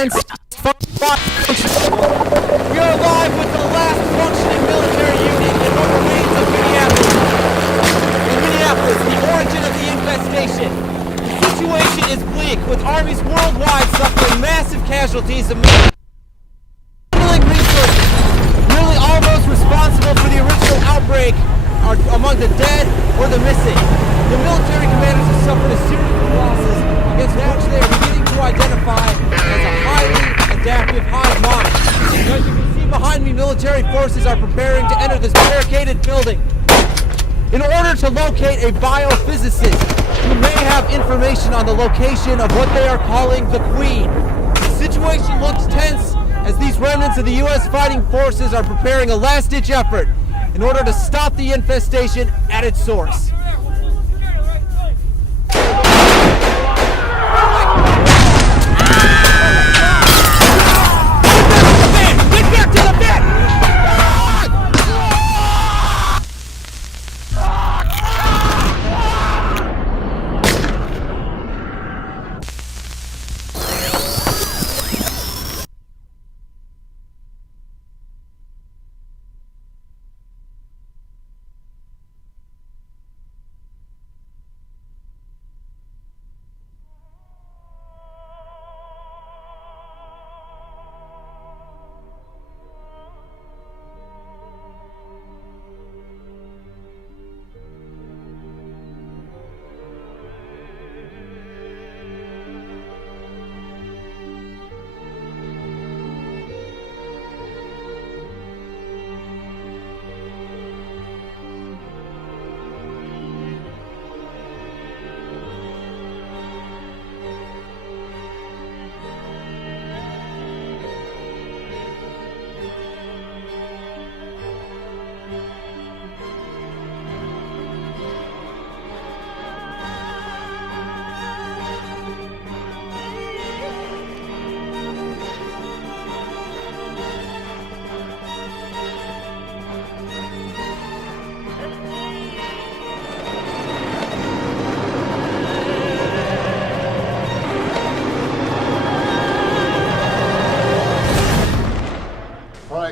We are live with the last functioning military unit in what remains of Minneapolis. In Minneapolis, the origin of the infestation. The situation is bleak, with armies worldwide suffering massive casualties and dwindling resources. Nearly all those responsible for the original outbreak are among the dead or the missing. The military commanders have suffered a series of losses against which they are beginning to identify as a highly adaptive hive mind. As you can see behind me, military forces are preparing to enter this barricaded building. In order to locate a biophysicist who may have information on the location of what they are calling the Queen. The situation looks tense as these remnants of the U.S. fighting forces are preparing a last-ditch effort in order to stop the infestation at its source.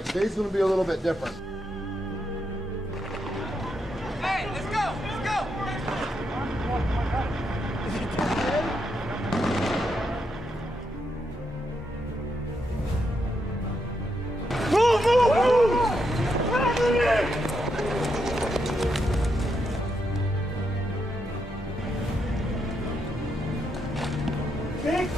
Today's going to be a little bit different. Hey, let's go! Let's go! Move! Move! Move! Big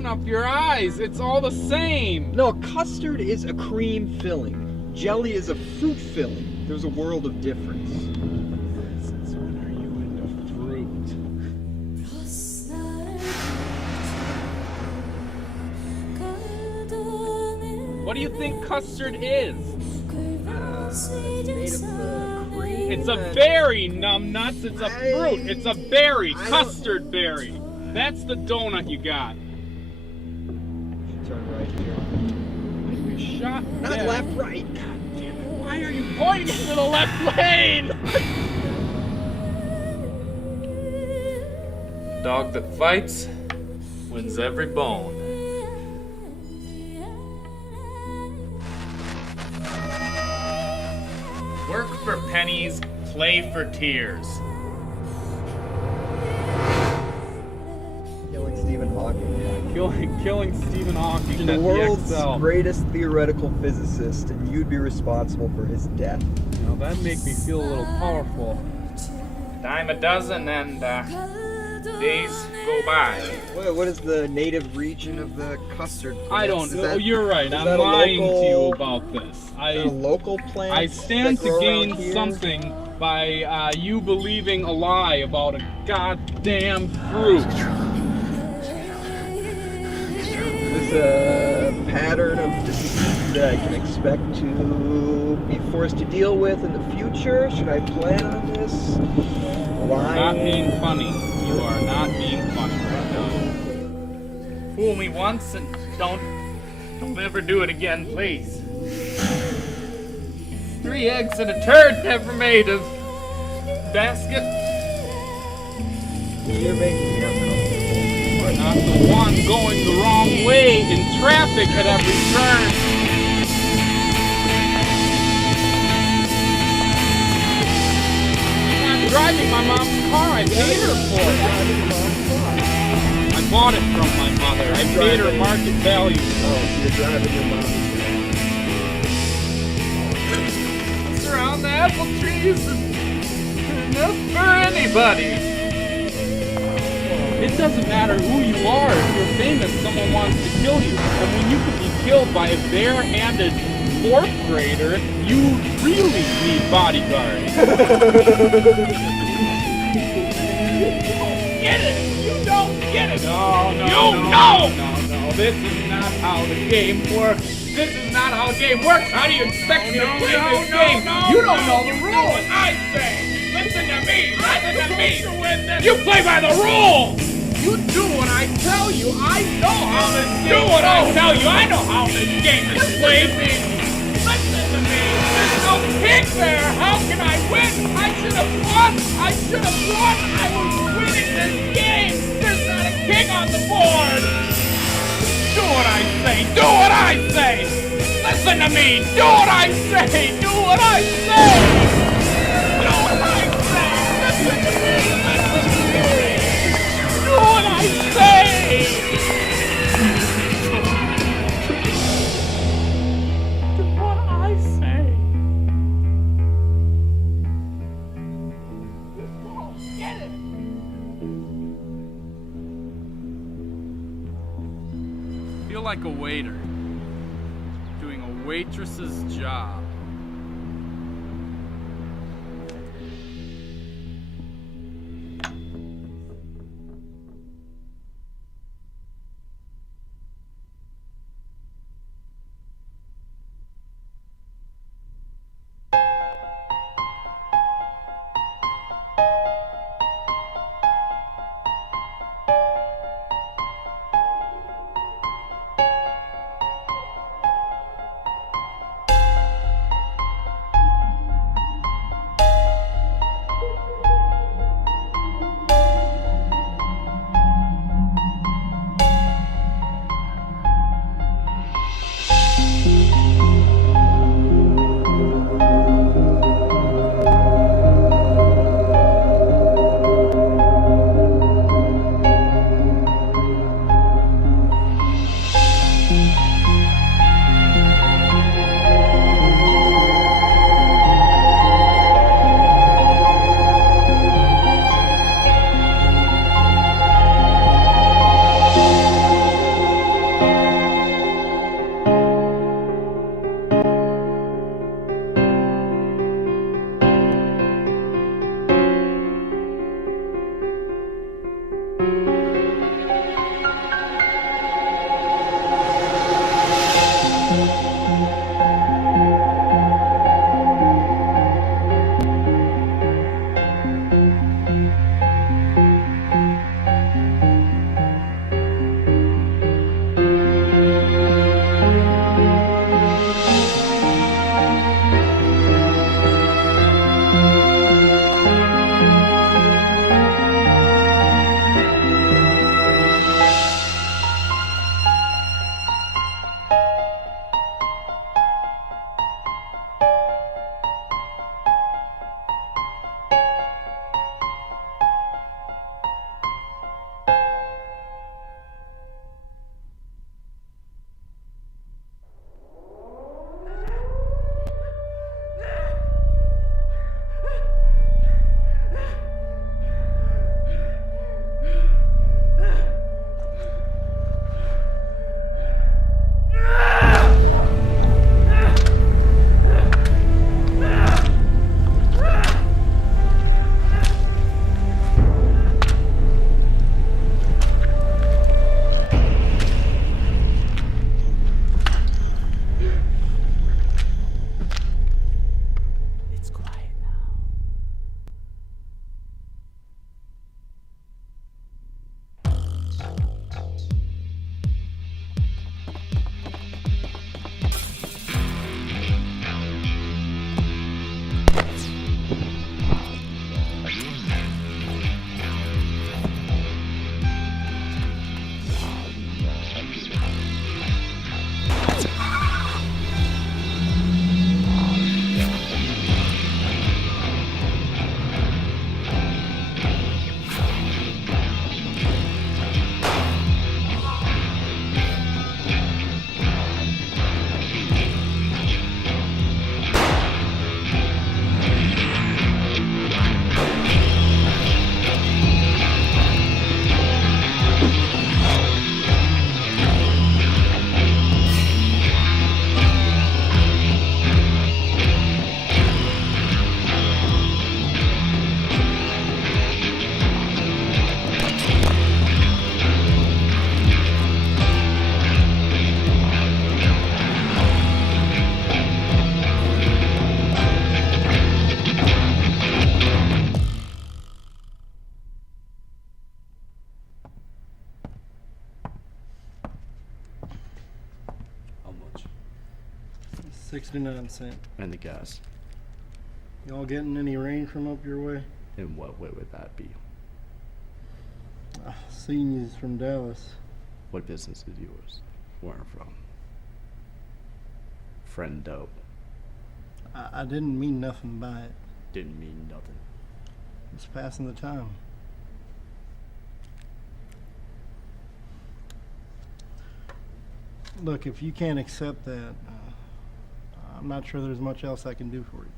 Open up your eyes. It's all the same. No, custard is a cream filling. Jelly is a fruit filling. There's a world of difference. Since when are you into fruit? What do you think custard is? Made of cream. It's a berry, numbnuts. It's a fruit. It's a berry. Custard berry. That's the donut you got. Turn right here. You shot Not dead. left, right. God damn it. Why are you pointing to the left lane? Dog that fights wins every bone. Work for pennies, play for tears. Killing Stephen Hawking. Killing Stephen Hawking. The at world's XL. greatest theoretical physicist, and you'd be responsible for his death. Now that make me feel a little powerful. Dime a dozen and days go by. What is the native region of the custard plant? I don't Is know. that- You're right. is I'm that a lying local- to you about this. Is that a local plant? I stand that to grow gain around here? something by you believing a lie about a goddamn fruit. Is this a pattern of deceit that I can expect to be forced to deal with in the future? Should I plan on this? Not being funny. You are not being funny right now. Fool me once and don't ever do it again, please. 3 eggs and a turd never made of basket. You're making me uncomfortable. You are not the one going the wrong way in traffic at every turn. I'm driving my mom's car. I paid her for it. I bought it from my mother. I paid her market value. Oh, so you're driving your mom. Around the apple trees and enough for anybody. It doesn't matter who you are. If you're famous, someone wants to kill you. And when you could be killed by a bare-handed 4th grader, you really need bodyguards. Get it? You don't get it. No. This is not how the game works. This is not how the game works. How do you expect me to play this game? You don't know the rules. I say, listen to me. You play by the rules. You do what I tell you. I know how this game. Do what I tell you. I know how this game is played. Listen to me. There's no kick there. How can I win? I should have won. I was winning this game. There's not a king on the board. Do what I say. Do what I say. Listen to me. Do what I say. Do what I say. Do what I say. Listen to me. Listen to me. Do what I say. Do what I say. Get it. Feel like a waiter doing a waitress's job. 69 cents. And the gas. Y'all getting any rain from up your way? In what way would that be? Seen yous from Dallas. What business is yours? Where I'm from? Friend dope. I didn't mean nothing by it. Didn't mean nothing. Just passing the time. Look, if you can't accept that, I'm not sure there's much else I can do for you.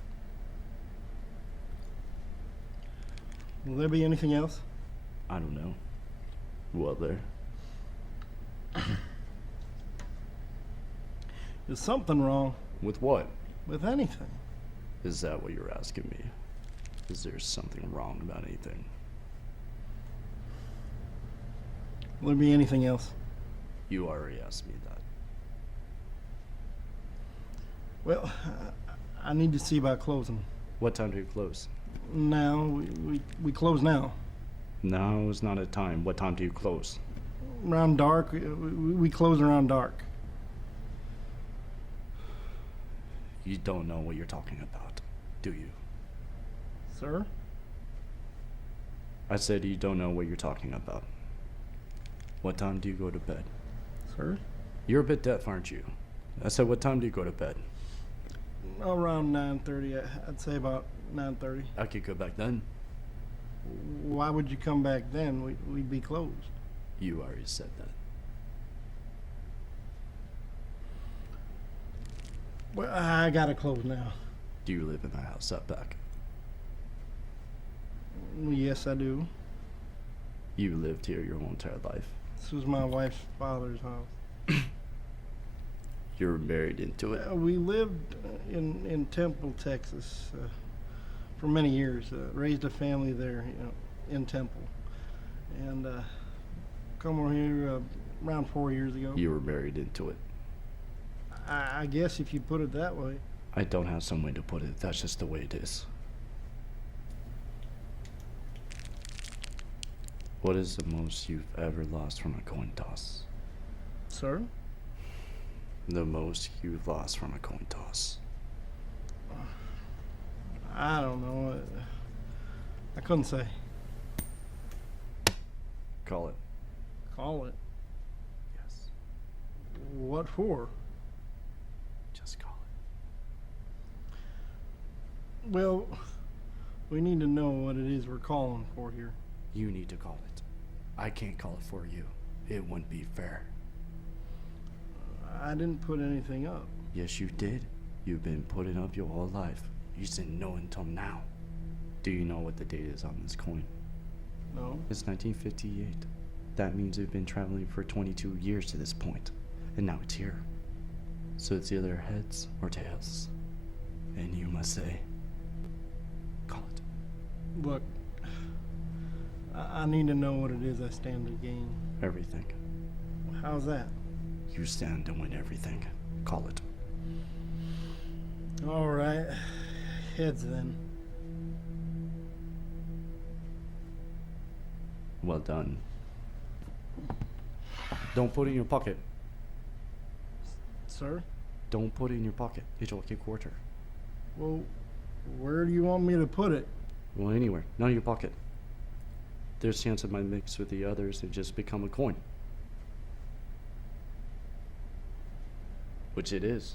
Will there be anything else? I don't know. Well, there. Is something wrong With what? with anything? Is that what you're asking me? Is there something wrong about anything? Will there be anything else? You already asked me that. Well, I need to see about closing. What time do you close? Now, we close now. Now is not a time. What time do you close? Around dark, we close around dark. You don't know what you're talking about, do you? Sir? I said you don't know what you're talking about. What time do you go to bed? Sir? You're a bit deaf, aren't you? I said, what time do you go to bed? Around 9:30. I'd say about 9:30. I could go back then. Why would you come back then? We'd be closed. You already said that. Well, I gotta close now. Do you live in the house out back? Yes, I do. You lived here your whole entire life. This was my wife's father's house. You're married into it. We lived in Temple, Texas, for many years. Raised a family there, in Temple, and come over here around 4 years ago. You were married into it. I guess if you put it that way. I don't have some way to put it. That's just the way it is. What is the most you've ever lost from a coin toss? Sir? The most you've lost from a coin toss. I don't know. I couldn't say. Call it. Call it. Yes. What for? Just call it. Well, we need to know what it is we're calling for here. You need to call it. I can't call it for you. It wouldn't be fair. I didn't put anything up. Yes, you did. You've been putting up your whole life. You didn't know until now. Do you know what the date is on this coin? No. It's 1958. That means we've been traveling for 22 years to this point, and now it's here. So it's either heads or tails. And you must say, call it. Look, I need to know what it is I stand to gain. Everything. How's that? You stand to win everything. Call it. All right. Heads then. Well done. Don't put it in your pocket. Sir? Don't put it in your pocket. It's like a quarter. Well, where do you want me to put it? Well, anywhere. Not in your pocket. There's a chance it might mix with the others and just become a coin. Which it is.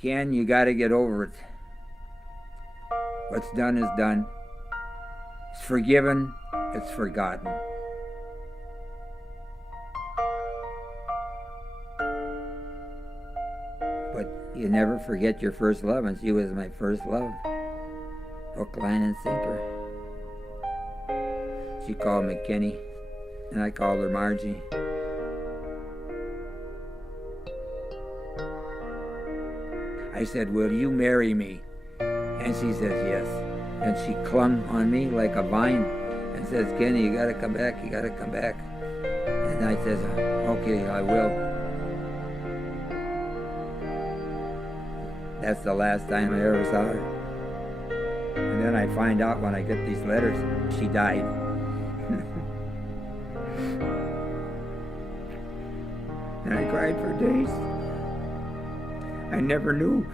Ken, you gotta get over it. What's done is done. It's forgiven, it's forgotten. But you never forget your first love, and she was my first love. Hook, line, and sinker. She called me Kenny, and I called her Margie. I said, will you marry me? And she says, yes. And she clung on me like a vine and says, Kenny, you gotta come back, you gotta come back. And I says, okay, I will. That's the last time I ever saw her. And then I find out when I get these letters, she died. And I cried for days. I never knew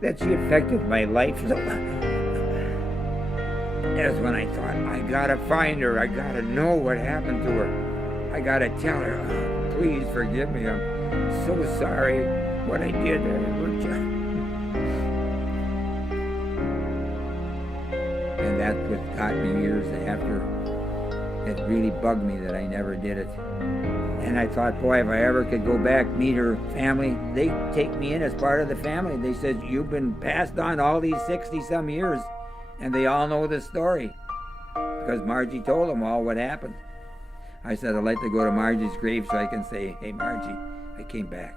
that she affected my life. That's when I thought, I gotta find her. I gotta know what happened to her. I gotta tell her, oh, please forgive me. I'm so sorry what I did. I hurt you. And that's what got me years after. It really bugged me that I never did it. And I thought, boy, if I ever could go back, meet her family, they take me in as part of the family. They said, you've been passed on all these 60-some years, and they all know the story. Because Margie told them all what happened. I said, I'd like to go to Margie's grave so I can say, hey, Margie, I came back.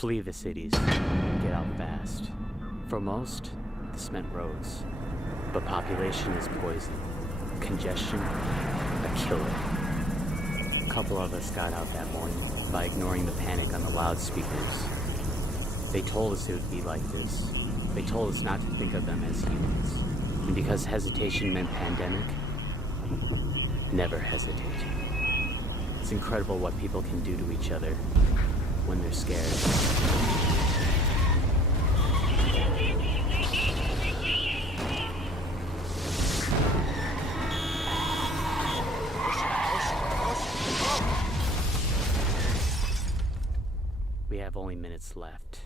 Flee the cities. Get out fast. For most, this meant roads. But population is poison. Congestion, a killer. A couple of us got out that morning by ignoring the panic on the loudspeakers. They told us it would be like this. They told us not to think of them as humans. And because hesitation meant pandemic, never hesitate. It's incredible what people can do to each other when they're scared. We have only minutes left.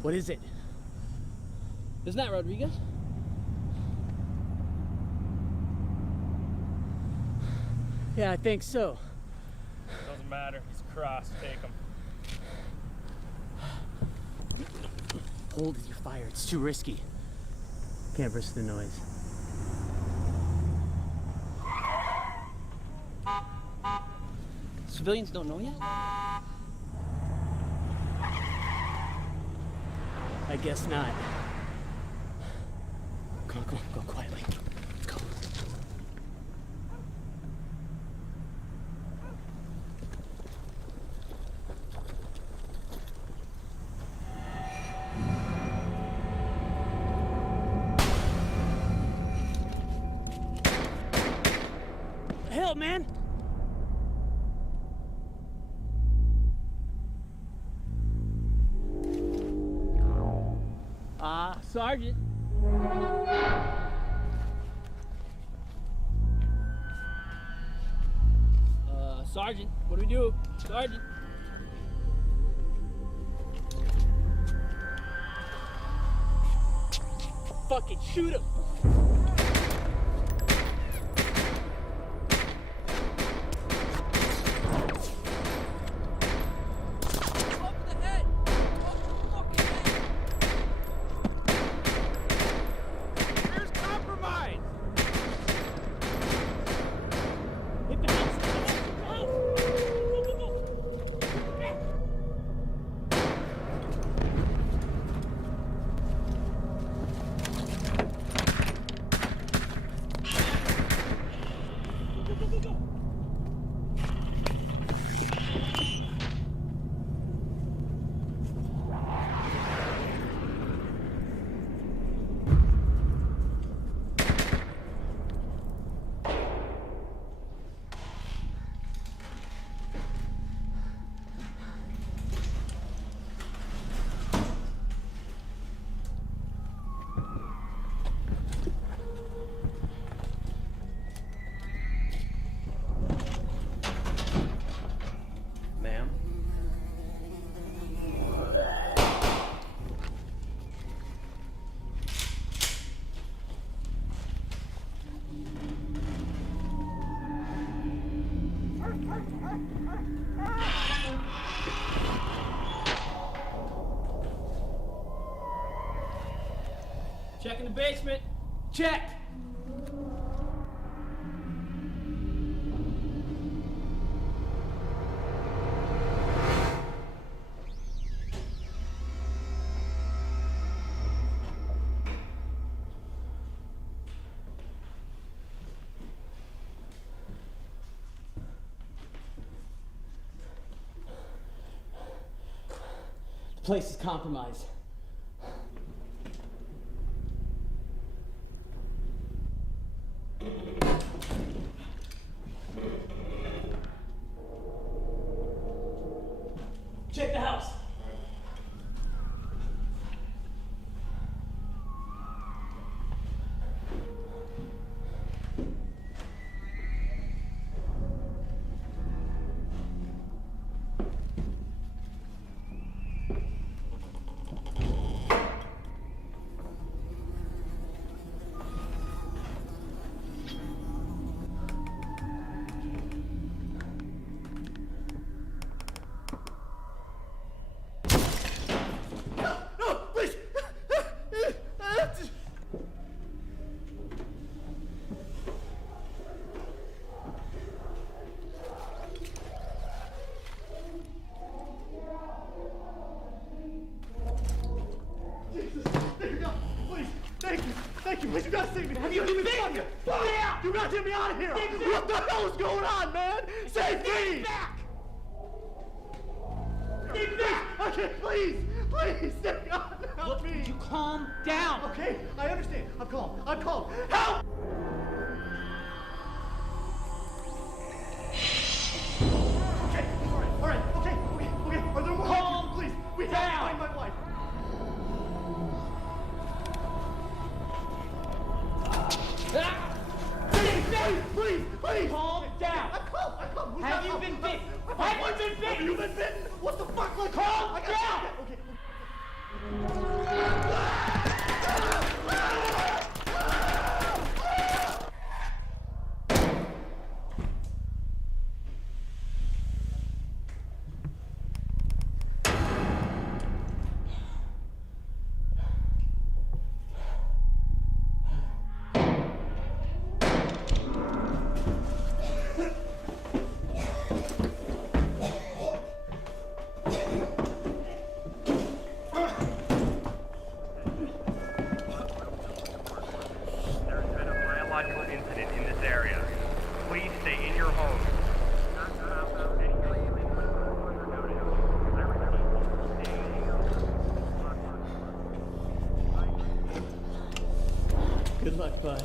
What is it? Isn't that Rodriguez? Yeah, I think so. Doesn't matter. He's crossed. Take him. Hold as you fire. It's too risky. Can't risk the noise. Civilians don't know yet? I guess not. Come on, go quietly. Let's go. The hell, man? Sergeant. Sergeant, what do we do? Sergeant. Fucking shoot him. Check in the basement. Check. place is compromised. Check the house. Thank you, please, you gotta save me. Have you even seen me? Yeah! Do not get me out of here! What the hell is going on, man? Save me! Back! Stay back! Okay, please, stay on. Help me. You calm down. Okay, I understand. I'm calm. Help! Okay, all right, okay. Are there more? Calm please? We have to find my wife. Please! Calm down. I'm calm. Have you been bitten? Have you been bitten? What the fuck? Like, Calm I got down. Okay. Good luck, bud.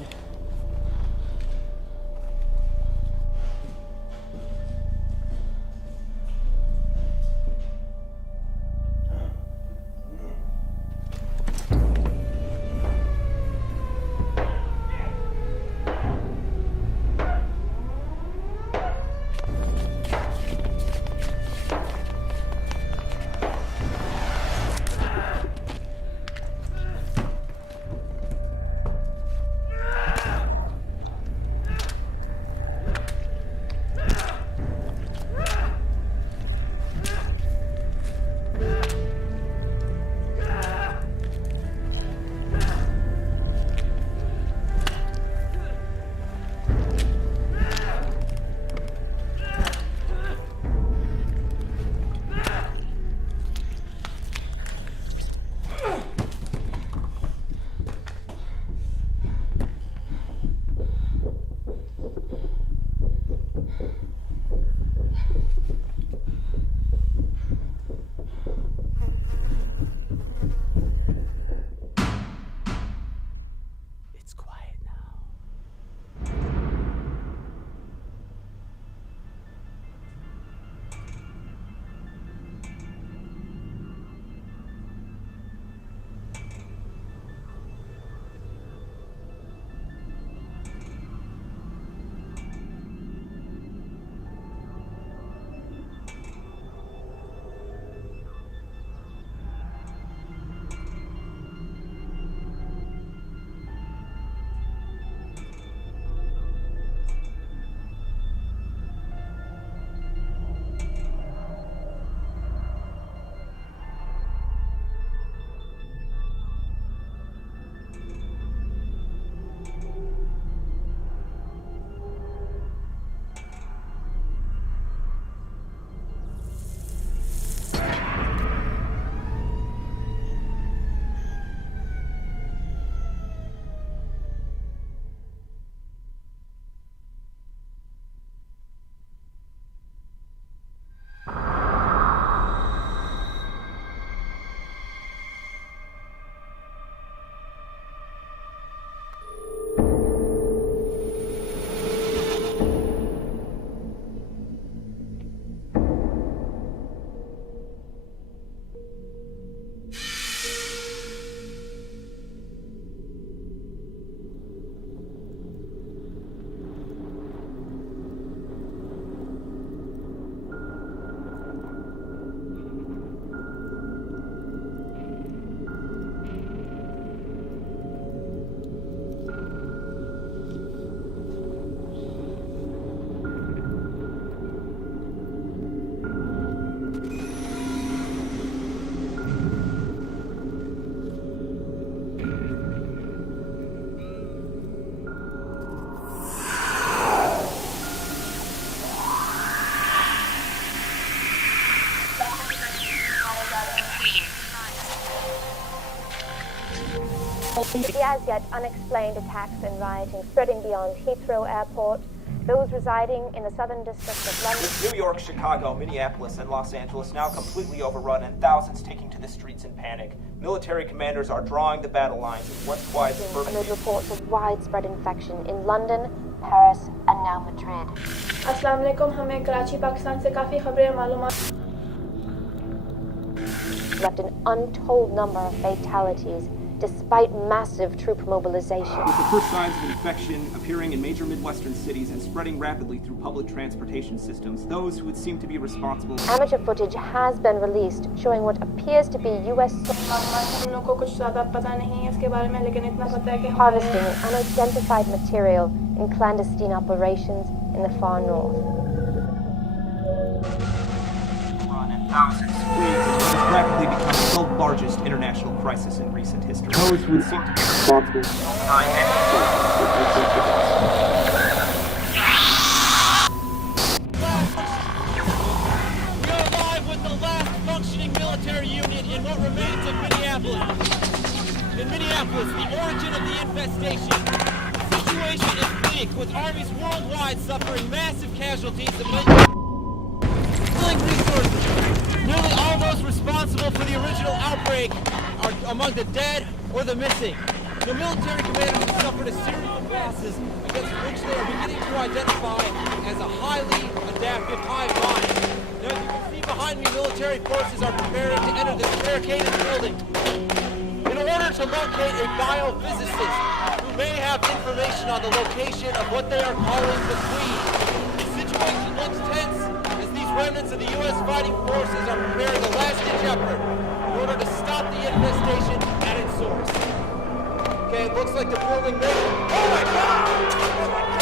The as yet unexplained attacks and rioting spreading beyond Heathrow Airport, those residing in the southern district of London. With New York, Chicago, Minneapolis, and Los Angeles now completely overrun and thousands taking to the streets in panic, military commanders are drawing the battle lines in what's quiet suburban. Amid reports of widespread infection in London, Paris, and now Madrid. अस्सलाम वालेकुम हमें कराची पाकिस्तान से काफ़ी खबरें मालूमात left an untold number of fatalities despite massive troop mobilization. With the first signs of infection appearing in major Midwestern cities and spreading rapidly through public transportation systems, those who would seem to be responsible. Amateur footage has been released showing what appears to be U.S. harvesting unidentified material in clandestine operations in the far north. Thousands flee what has rapidly become the largest international crisis in recent history. Those who would seem to be responsible behind any We are live with the last functioning military unit in what remains of Minneapolis. In Minneapolis, the origin of the infestation. The situation is bleak, with armies worldwide suffering massive casualties amid resources. Nearly all those responsible for the original outbreak are among the dead or the missing. The military commanders have suffered a series of losses against which they are beginning to identify as a highly adaptive hive mind. Now, as you can see behind me, military forces are preparing to enter this barricaded building in order to locate a biophysicist who may have information on the location of what they are calling the Queen. The situation looks tense. Remnants of the U.S. fighting forces are preparing a last-ditch effort in order to stop the infestation at its source. Okay, it looks like the building may... Oh my God! Oh my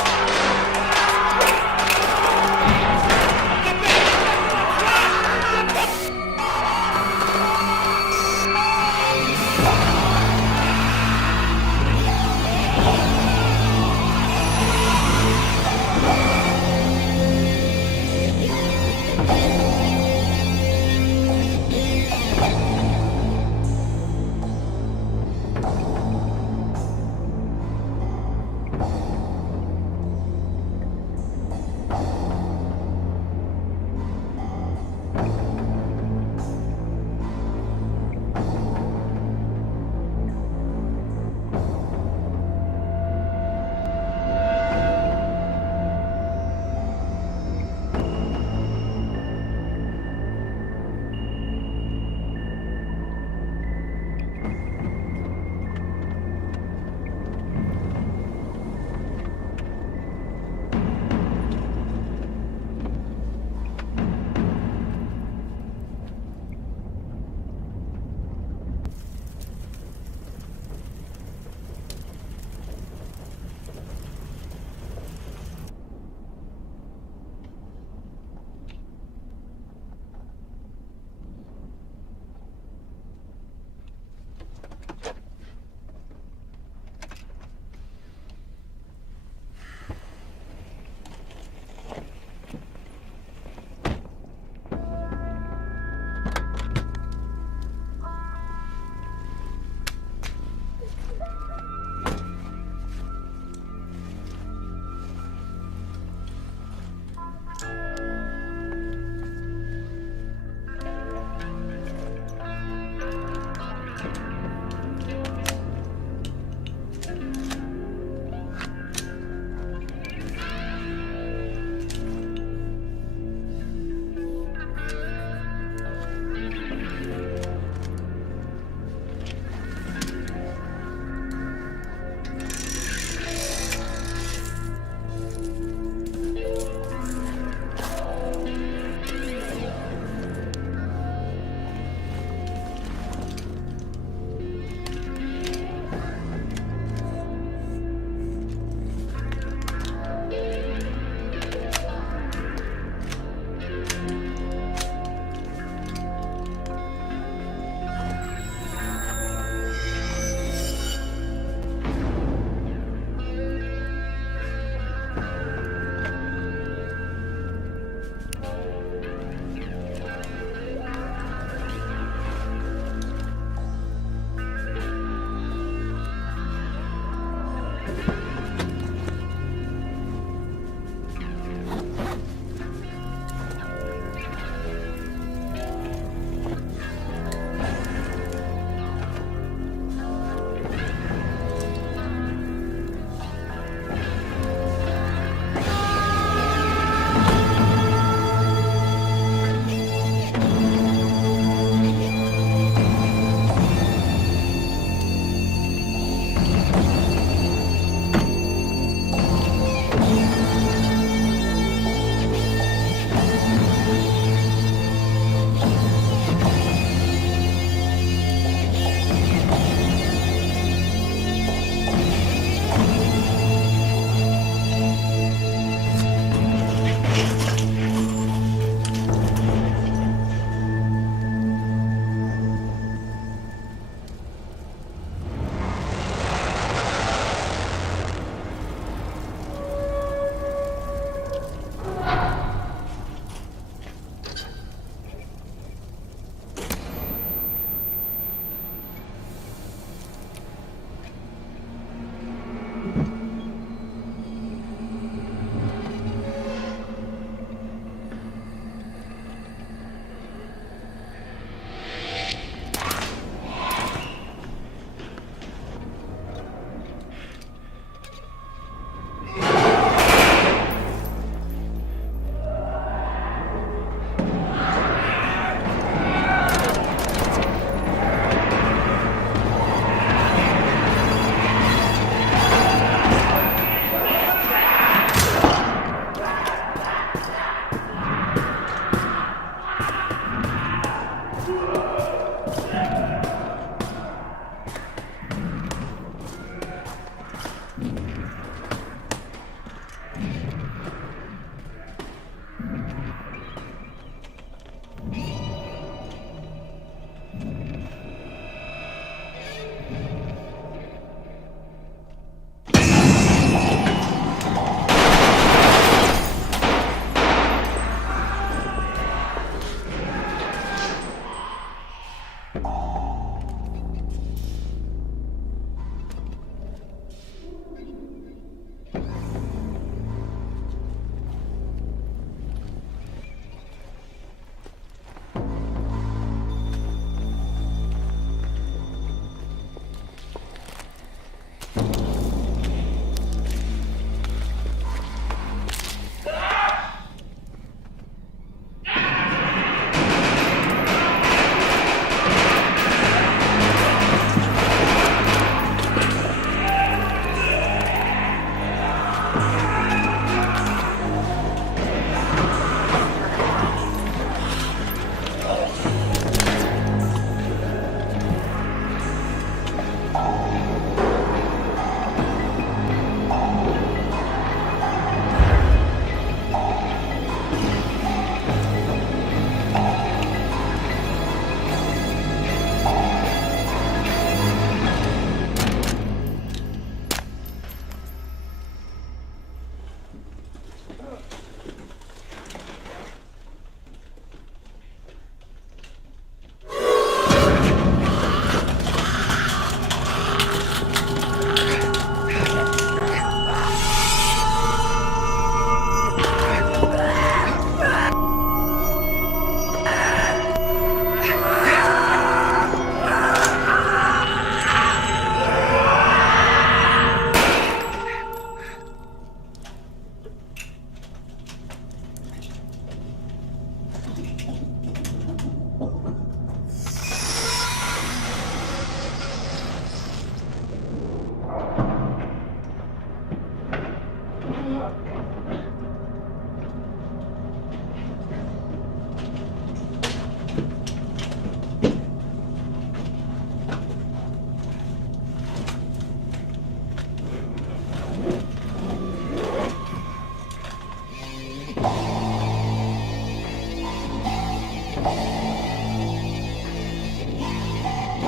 You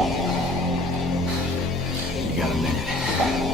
got a minute.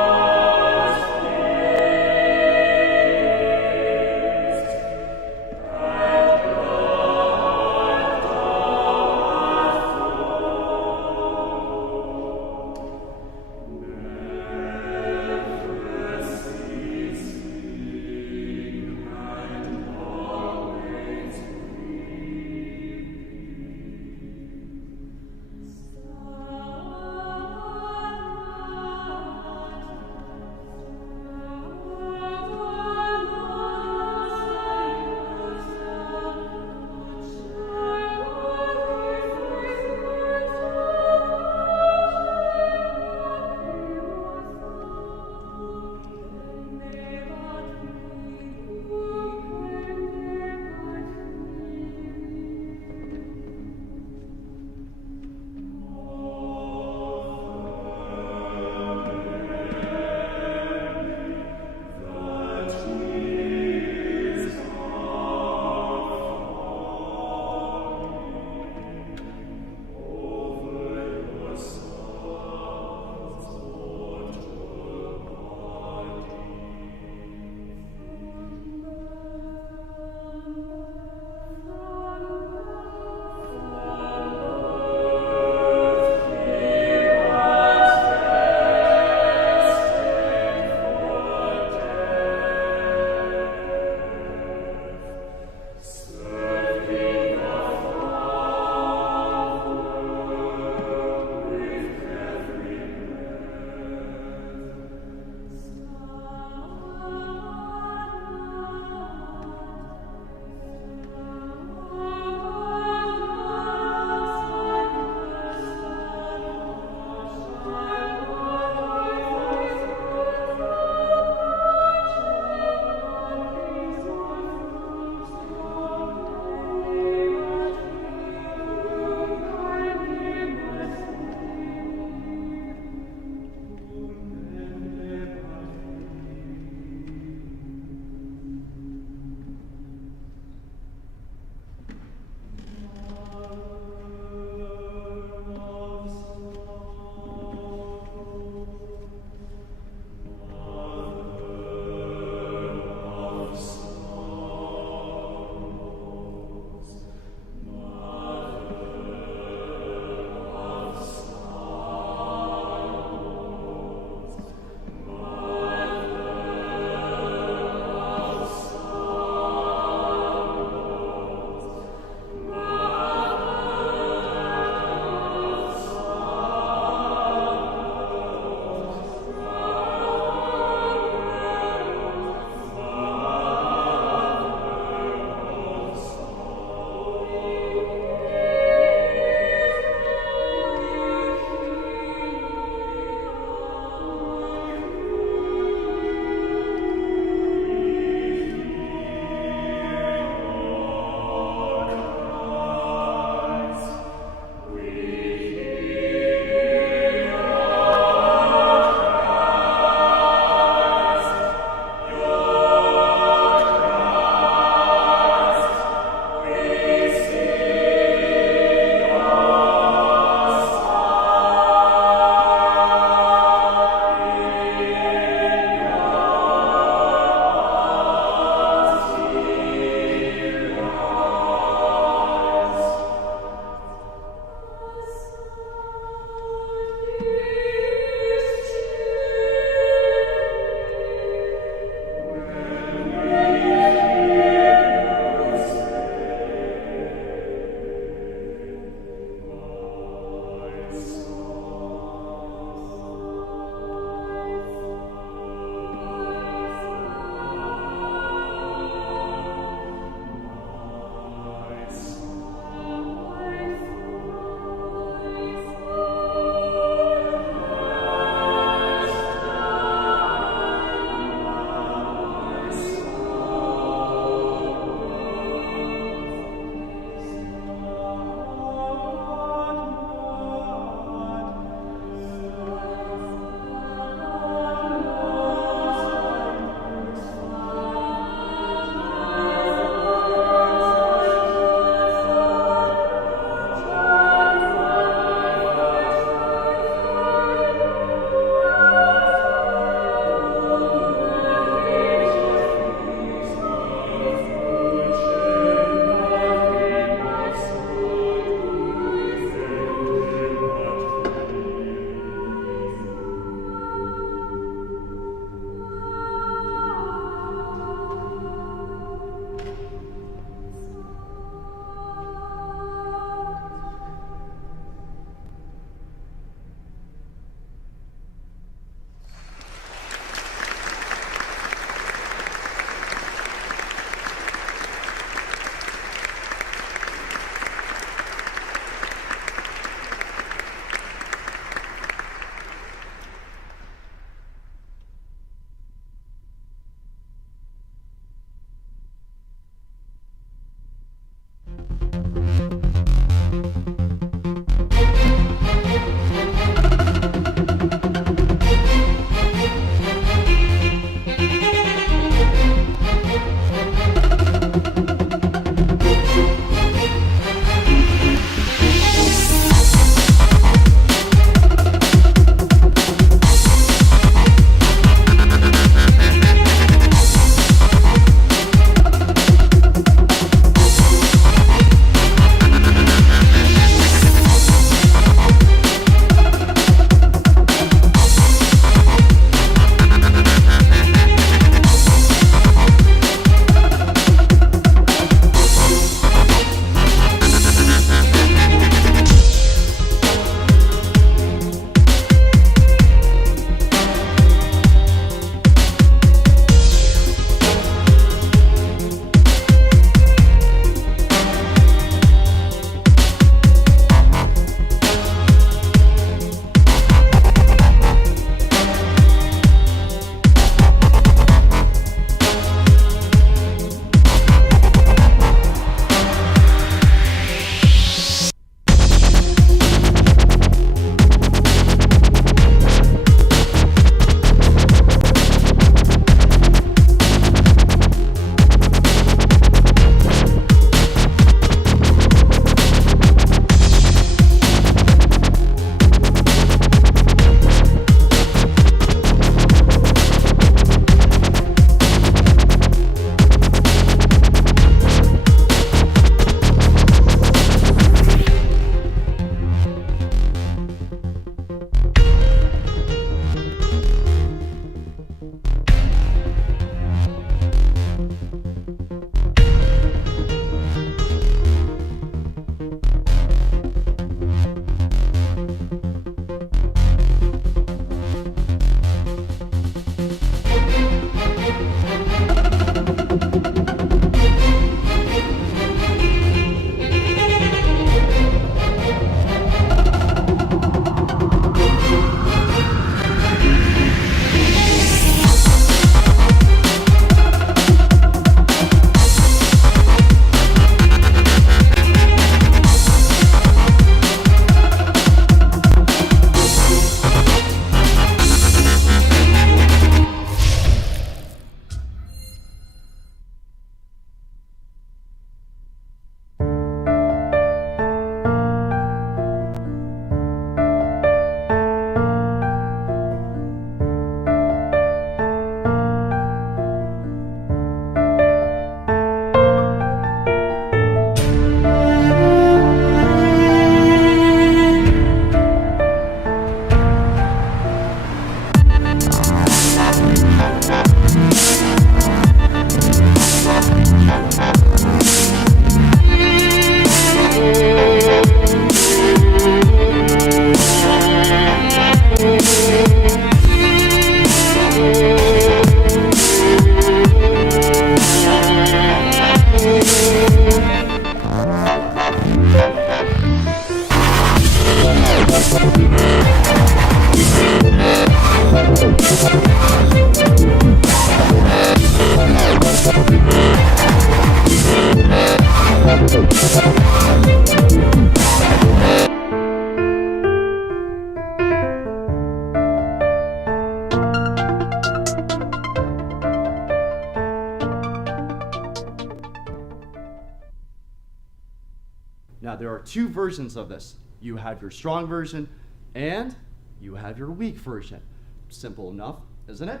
Now, there are two versions of this. You have your strong version, and you have your weak version. Simple enough, isn't it?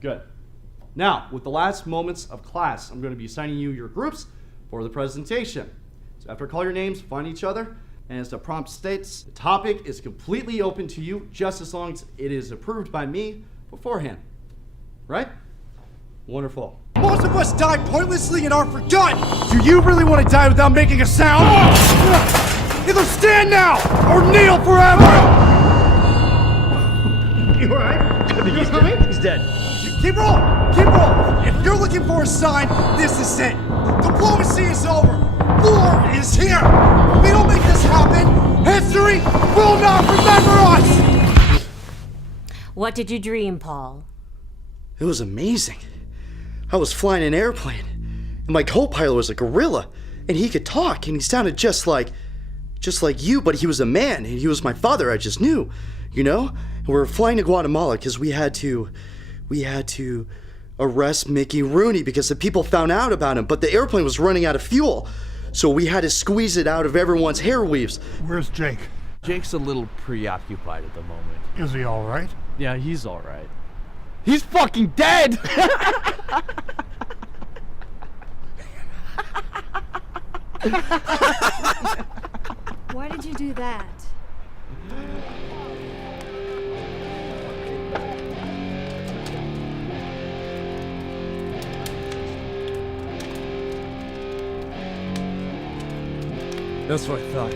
Good. Now, with the last moments of class, I'm going to be assigning you your groups for the presentation. So after I call your names, find each other, and as the prompt states, the topic is completely open to you, just as long as it is approved by me beforehand. Right? Wonderful. Most of us die pointlessly and are forgotten! Do you really want to die without making a sound? Either stand now or kneel forever! You alright? I think he's dead. He's dead. Keep rolling! Keep rolling! If you're looking for a sign, this is it. Diplomacy is over. War is here! If we don't make this happen, history will not remember us! What did you dream, Paul? It was amazing. I was flying an airplane, and my co-pilot was a gorilla, and he could talk, and he sounded just like you, but he was a man, and he was my father. I just knew, you know? And we were flying to Guatemala because we had to arrest Mickey Rooney because the people found out about him, but the airplane was running out of fuel, so we had to squeeze it out of everyone's hair weaves. Where's Jake? Jake's a little preoccupied at the moment. Is he all right? Yeah, he's all right. He's fucking dead! Why did you do that? That's what I thought.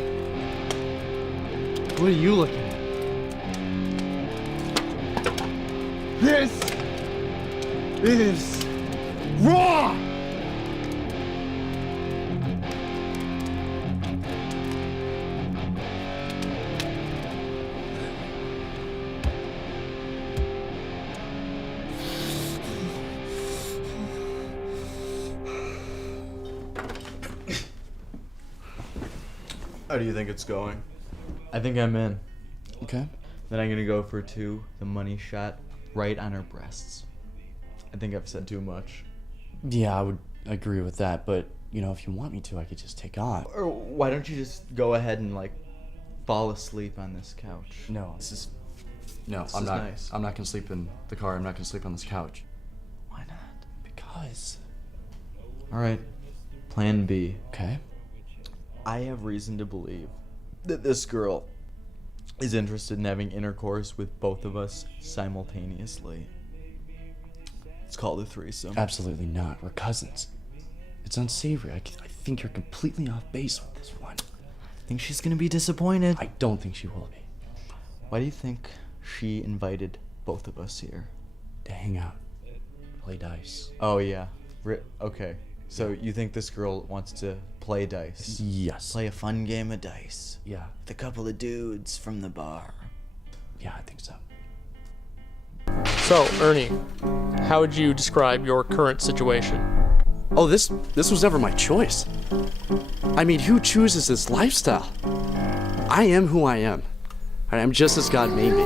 What are you looking at? This is raw! How do you think it's going? I think I'm in. Okay. Then I'm gonna go for 2, the money shot right on her breasts. I think I've said too much. Yeah, I would agree with that, but, you know, if you want me to, I could just take off. Or why don't you just go ahead and, like, fall asleep on this couch? No, I'm not. Nice. I'm not gonna sleep in the car. I'm not gonna sleep on this couch. Why not? Because. Alright. Plan B. Okay. I have reason to believe that this girl is interested in having intercourse with both of us simultaneously. It's called a threesome. Absolutely not. We're cousins. It's unsavory. I think you're completely off base with this one. I think she's gonna be disappointed. I don't think she will be. Why do you think she invited both of us here? To hang out. Play dice. Oh yeah. Okay. So you think this girl wants to play dice? Yes. Play a fun game of dice. Yeah. With a couple of dudes from the bar. Yeah, I think so. So, Ernie, how would you describe your current situation? Oh, this was never my choice. I mean, who chooses this lifestyle? I am who I am. I am just as God made me.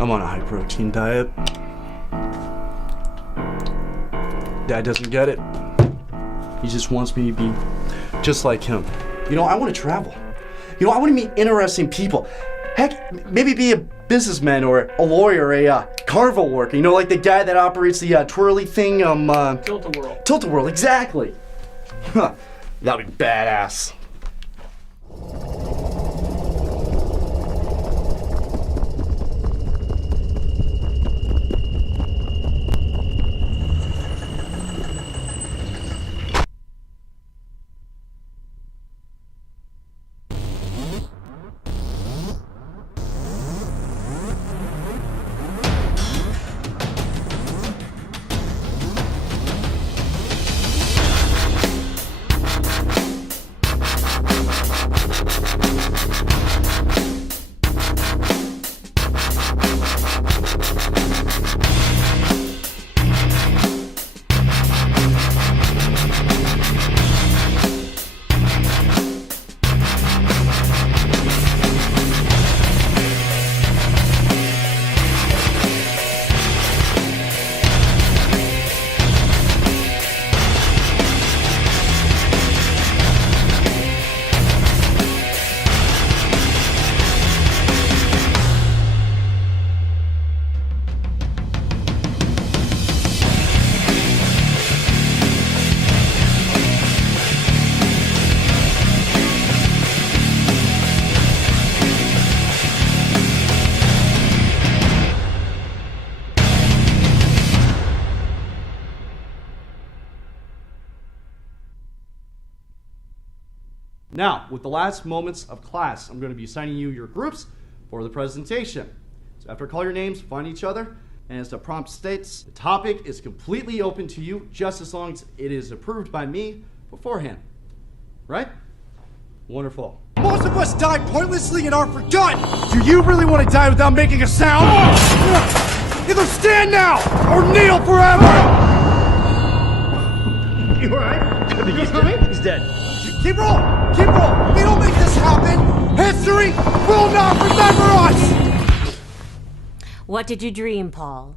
I'm on a high protein diet. Dad doesn't get it. He just wants me to be just like him. You know, I want to travel. You know, I want to meet interesting people. Heck, maybe be a businessman or a lawyer or a carnival worker. You know, like the guy that operates the twirly thing. Tilt-a-whirl. Tilt-a-whirl, exactly. That'd be badass. Now, with the last moments of class, I'm going to be assigning you your groups for the presentation. So after I call your names, find each other, and as the prompt states, the topic is completely open to you just as long as it is approved by me beforehand. Right? Wonderful. Most of us die pointlessly and are forgotten! Do you really want to die without making a sound? Either stand now or kneel forever! You alright? I think he's dead. He's dead. Keep rolling! Keep rolling! We don't make this happen! History will not remember us! What did you dream, Paul?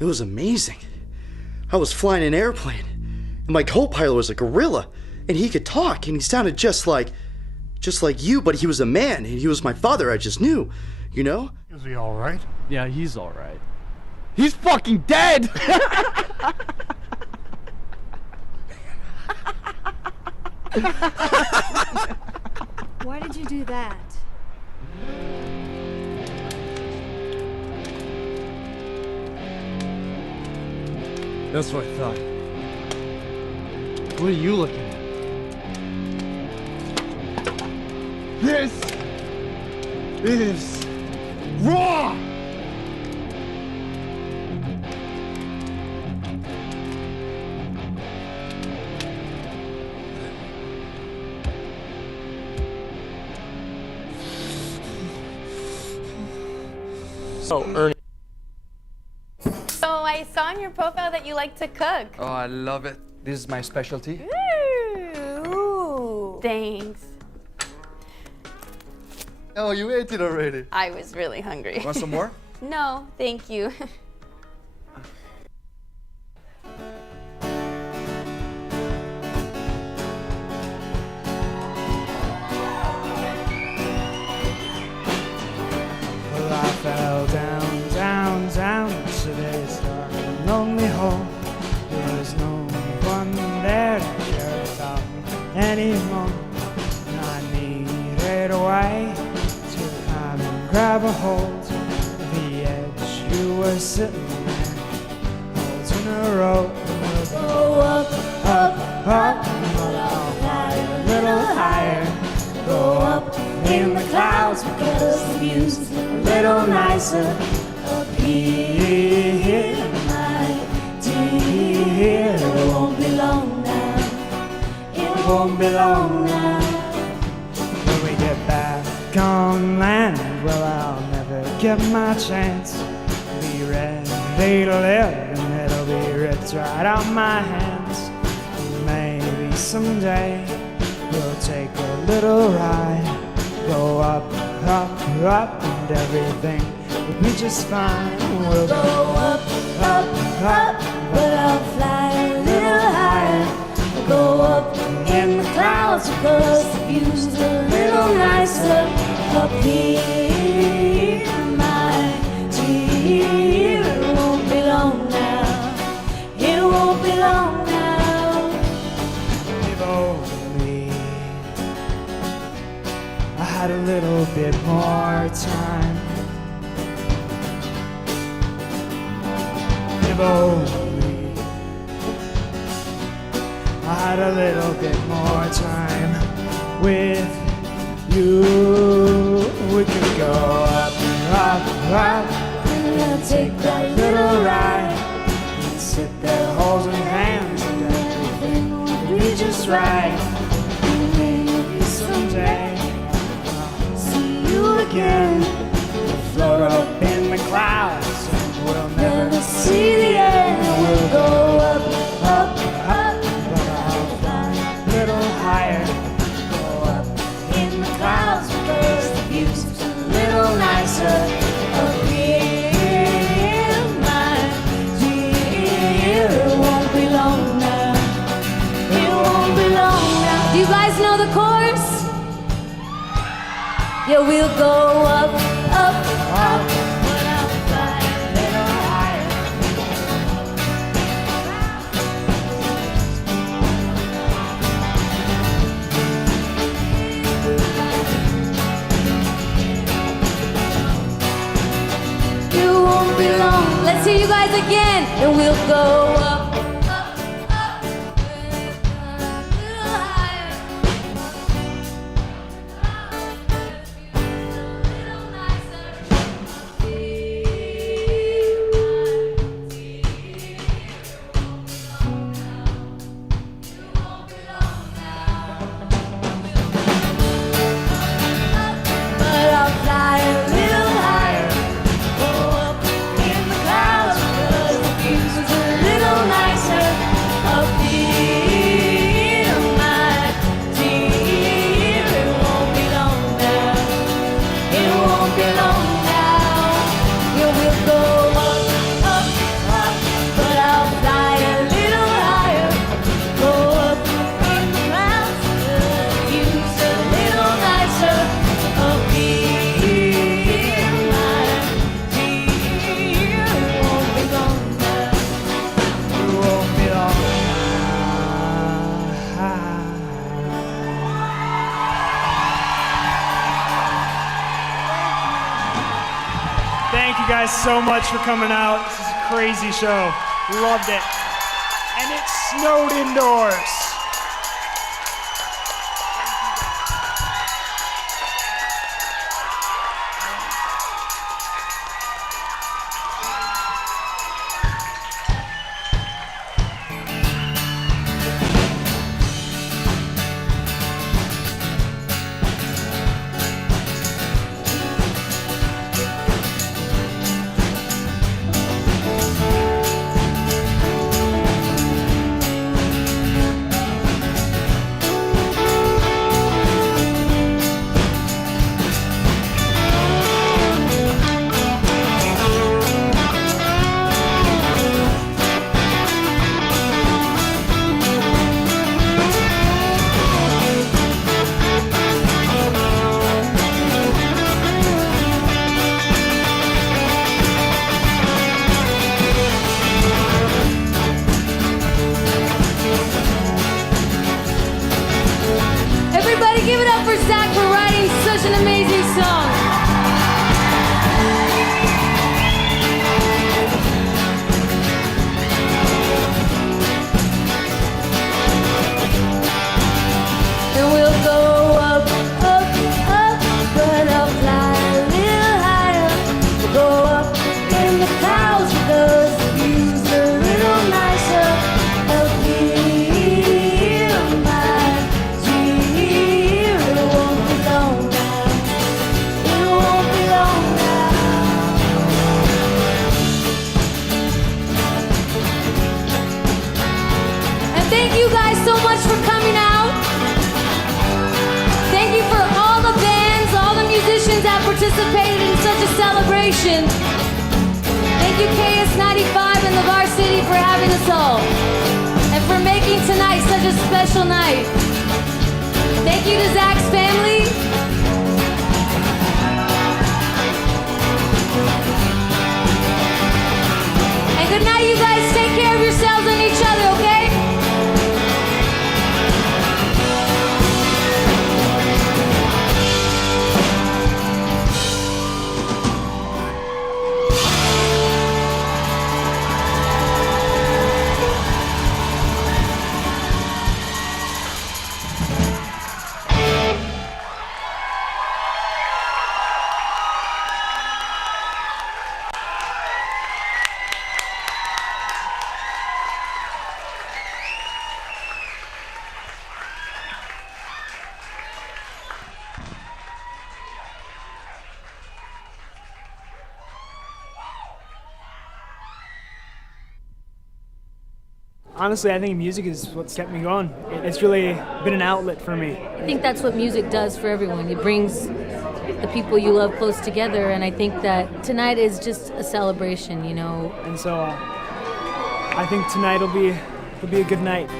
It was amazing. I was flying an airplane, and my co-pilot was a gorilla, and he could talk, and he sounded just like you, but he was a man, and he was my father. I just knew, you know? Is he alright? Yeah, he's alright. He's fucking dead! Why did you do that? That's what I thought. What are you looking at? This is raw! So, Ernie. So I saw on your profile that you like to cook. Oh, I love it. This is my specialty. Ooh. Thanks. Oh, you ate it already. I was really hungry. Want some more? No, thank you. Well, I fell down, down, down to this dark and lonely hole. There was no one there to care about me anymore. And I needed a way to climb and grab a hold of the edge. You were sitting there, holding a rope. And we'll go up, up, up, a little higher, a little higher. Go up in the clouds because the view's a little nicer up here. dear, my dear. It won't be long now. It won't be long now. When we get back on land, well, I'll never get my chance. Be ready to live, and it'll be ripped right out my hands. Maybe someday we'll take a little ride, go up, up, up, and everything will be just fine. We'll go up, up, up, but I'll fly a little higher. Go up in the clouds because the view's a little nicer up here, my dear. It won't be long now. It won't be long now. If only I had a little bit more time. If only I had a little bit more time with you. We could go up, up, up, and I'll take that little ride and sit there holding hands, and everything will be just right. And maybe someday I'll see you again. We'll float up in the clouds, and we'll never see the end. We'll go up, up, up, but I'll fly a little higher. Go up in the clouds because the view's a little nicer up here, my dear. It won't be long now. It won't be long now. Do you guys know the chorus? Yeah, we'll go up, up, up, but I'll fly a little higher. It won't be long. Let's hear you guys again, and we'll go up. But I'll fly a little higher. Go up in the clouds because the view's a little nicer up here, my dear. It won't be long now. It won't be long now. Yeah, we'll go up, up, up, but I'll fly a little higher. Go up in the clouds because the view's a little nicer up here, my dear. It won't be long now. It won't be long Thank you guys so much for coming out. This is a crazy show. Loved it. And it snowed indoors. so much for coming out. Thank you for all the bands, all the musicians that participated in such a celebration. Thank you KS95 and the Varsity for having us all, and for making tonight such a special night. Thank you to Zach's family. And good night, you guys. Take care of yourselves and each other, okay? Honestly, I think music is what's kept me going. It's really been an outlet for me. I think that's what music does for everyone. It brings the people you love close together, and I think that tonight is just a celebration, you know. And so I think tonight will be a good night.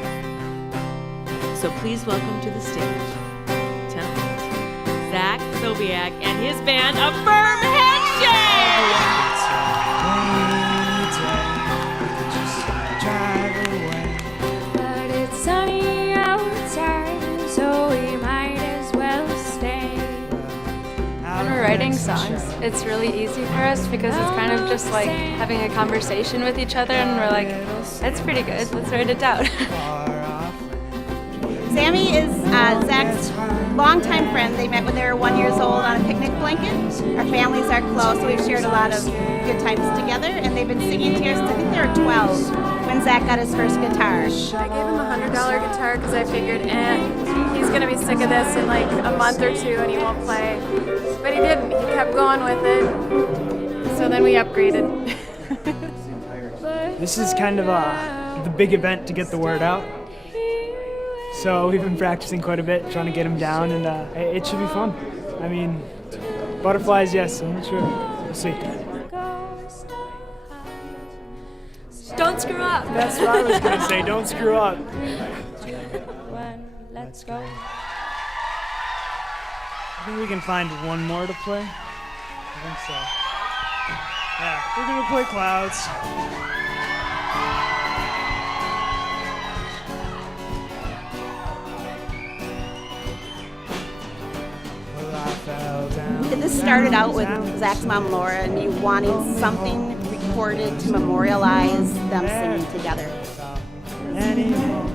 So please welcome to the stage, Zach Sobiak and his band, A Firm Handshake! But it's sunny outside, so we might as well stay. When we're writing songs, it's really easy for us because it's kind of just like having a conversation with each other, and we're like, that's pretty good, let's write it down. Sammy is Zach's longtime friend. They met when they were 1 year old on a picnic blanket. Our families are close, so we've shared a lot of good times together, and they've been singing together since I think they were 12 when Zach got his first guitar. I gave him a $100 guitar because I figured, he's gonna be sick of this in like a month or two and he won't play. But he didn't, he kept going with it. So then we upgraded. This is kind of the big event to get the word out. So we've been practicing quite a bit, trying to get him down, and it should be fun. I mean, butterflies, yes, I'm not sure. We'll see. Don't screw up. That's what I was gonna say, don't screw up. Let's go. I think we can find one more to play. I think so. Yeah, we're gonna play Clouds. And this started out with Zach's mom, Laura, and me wanting something recorded to memorialize them singing together.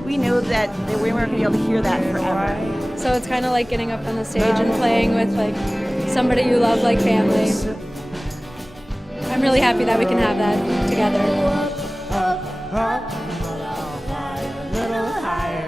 We knew that we weren't going to be able to hear that forever. So it's kind of like getting up on the stage and playing with like somebody you love like family. I'm really happy that we can have that together.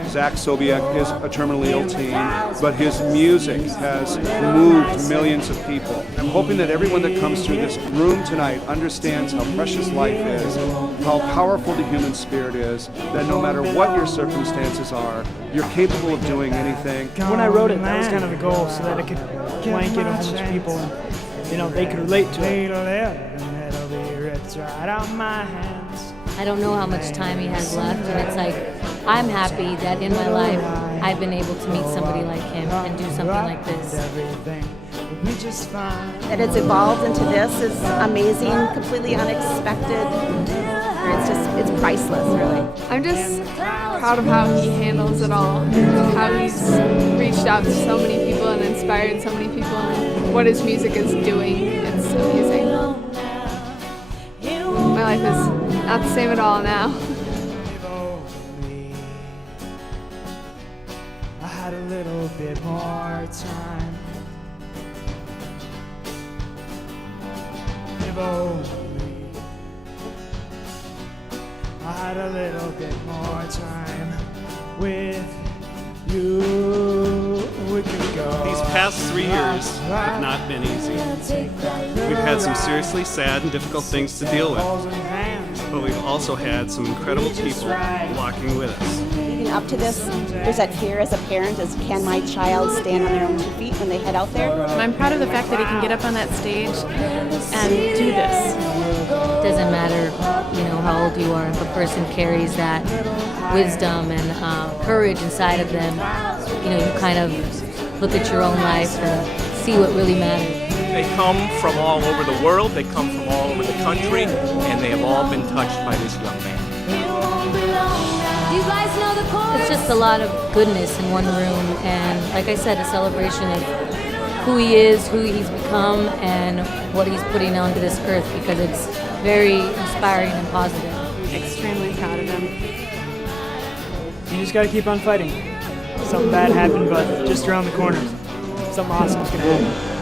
Zach Sobiek is a terminally ill teen, but his music has moved millions of people. I'm hoping that everyone that comes through this room tonight understands how precious life is, how powerful the human spirit is, that no matter what your circumstances are, you're capable of doing anything. When I wrote it, that was kind of the goal, so that it could blanket a whole bunch of people and, you know, they could relate to it. I don't know how much time he has left, and it's like, I'm happy that in my life I've been able to meet somebody like him and do something like this. That it's evolved into this is amazing, completely unexpected. It's priceless, really. I'm just proud of how he handles it all, and how he's reached out to so many people and inspired so many people, and what his music is doing. It's amazing. My life is not the same at all now. I had a little bit more time. If only I had a little bit more time with you. We could go. These past 3 years have not been easy. We've had some seriously sad and difficult things to deal with, but we've also had some incredible people walking with us. leading up to this, there's that fear as a parent is, can my child stand on their own 2 feet when they head out there? I'm proud of the fact that he can get up on that stage and do this. Doesn't matter, how old you are. If a person carries that wisdom and courage inside of them, you kind of look at your own life and see what really matters. They come from all over the world, they come from all over the country, and they have all been touched by this young man. Do you guys know the chorus? It's just a lot of goodness in one room, and like I said, a celebration of who he is, who he's become, and what he's putting onto this earth, because it's very inspiring and positive. Extremely proud of him. You just gotta keep on fighting. Something bad happened, but just around the corner, something awesome's gonna happen.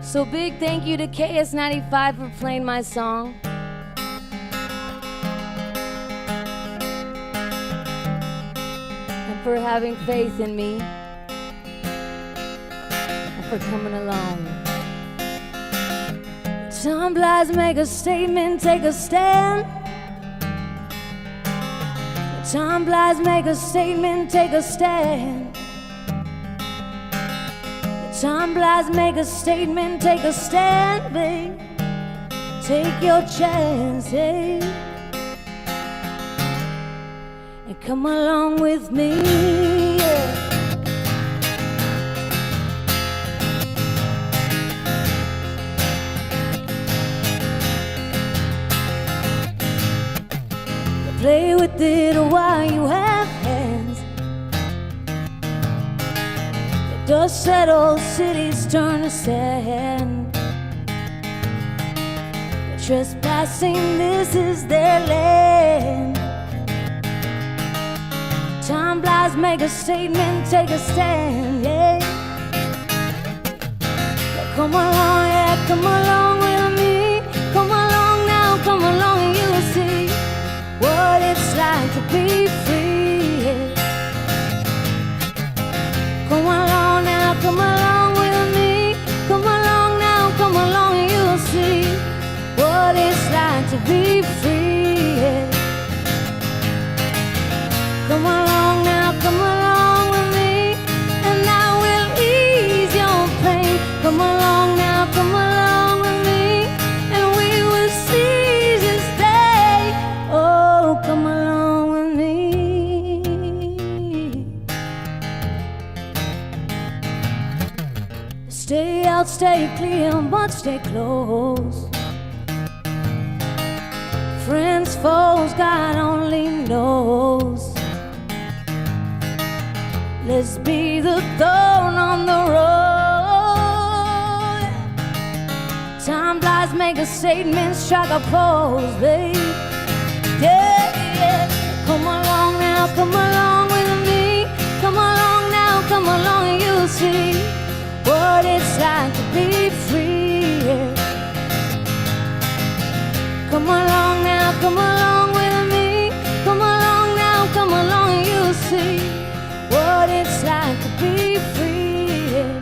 So big thank you to KS95 for playing my song. And for having faith in me. And for coming along. Some lies make a statement, take a stand. Time lies make a statement, take a stand. Time lies make a statement, take a stand, babe. Take your chance, hey. And come along with me, yeah. Play with it while you have hands. The dust settles, cities turn to sand. They're trespassing, this is their land. Time flies, make a statement, take a stand, yeah. Now come along, yeah, come along with me. Come along now, come along and you'll see what it's like to be free, yeah. Come along now, come along with me. Come along now, come along and you'll see what it's like to be free, yeah. Come along now, come along with me, and I will ease your pain. Come along now, come along with me, and we will seize this day. Oh, come along with me. Stay out, stay clear, but stay close. Friends, foes, God only knows. Let's be the thorn on the road. Time flies, make a statement, strike a pose, babe. Yeah, yeah. Come along now, come along with me. Come along now, come along and you'll see what it's like to be free, yeah. Come along now, come along with me. Come along now, come along and you'll see what it's like to be free, yeah.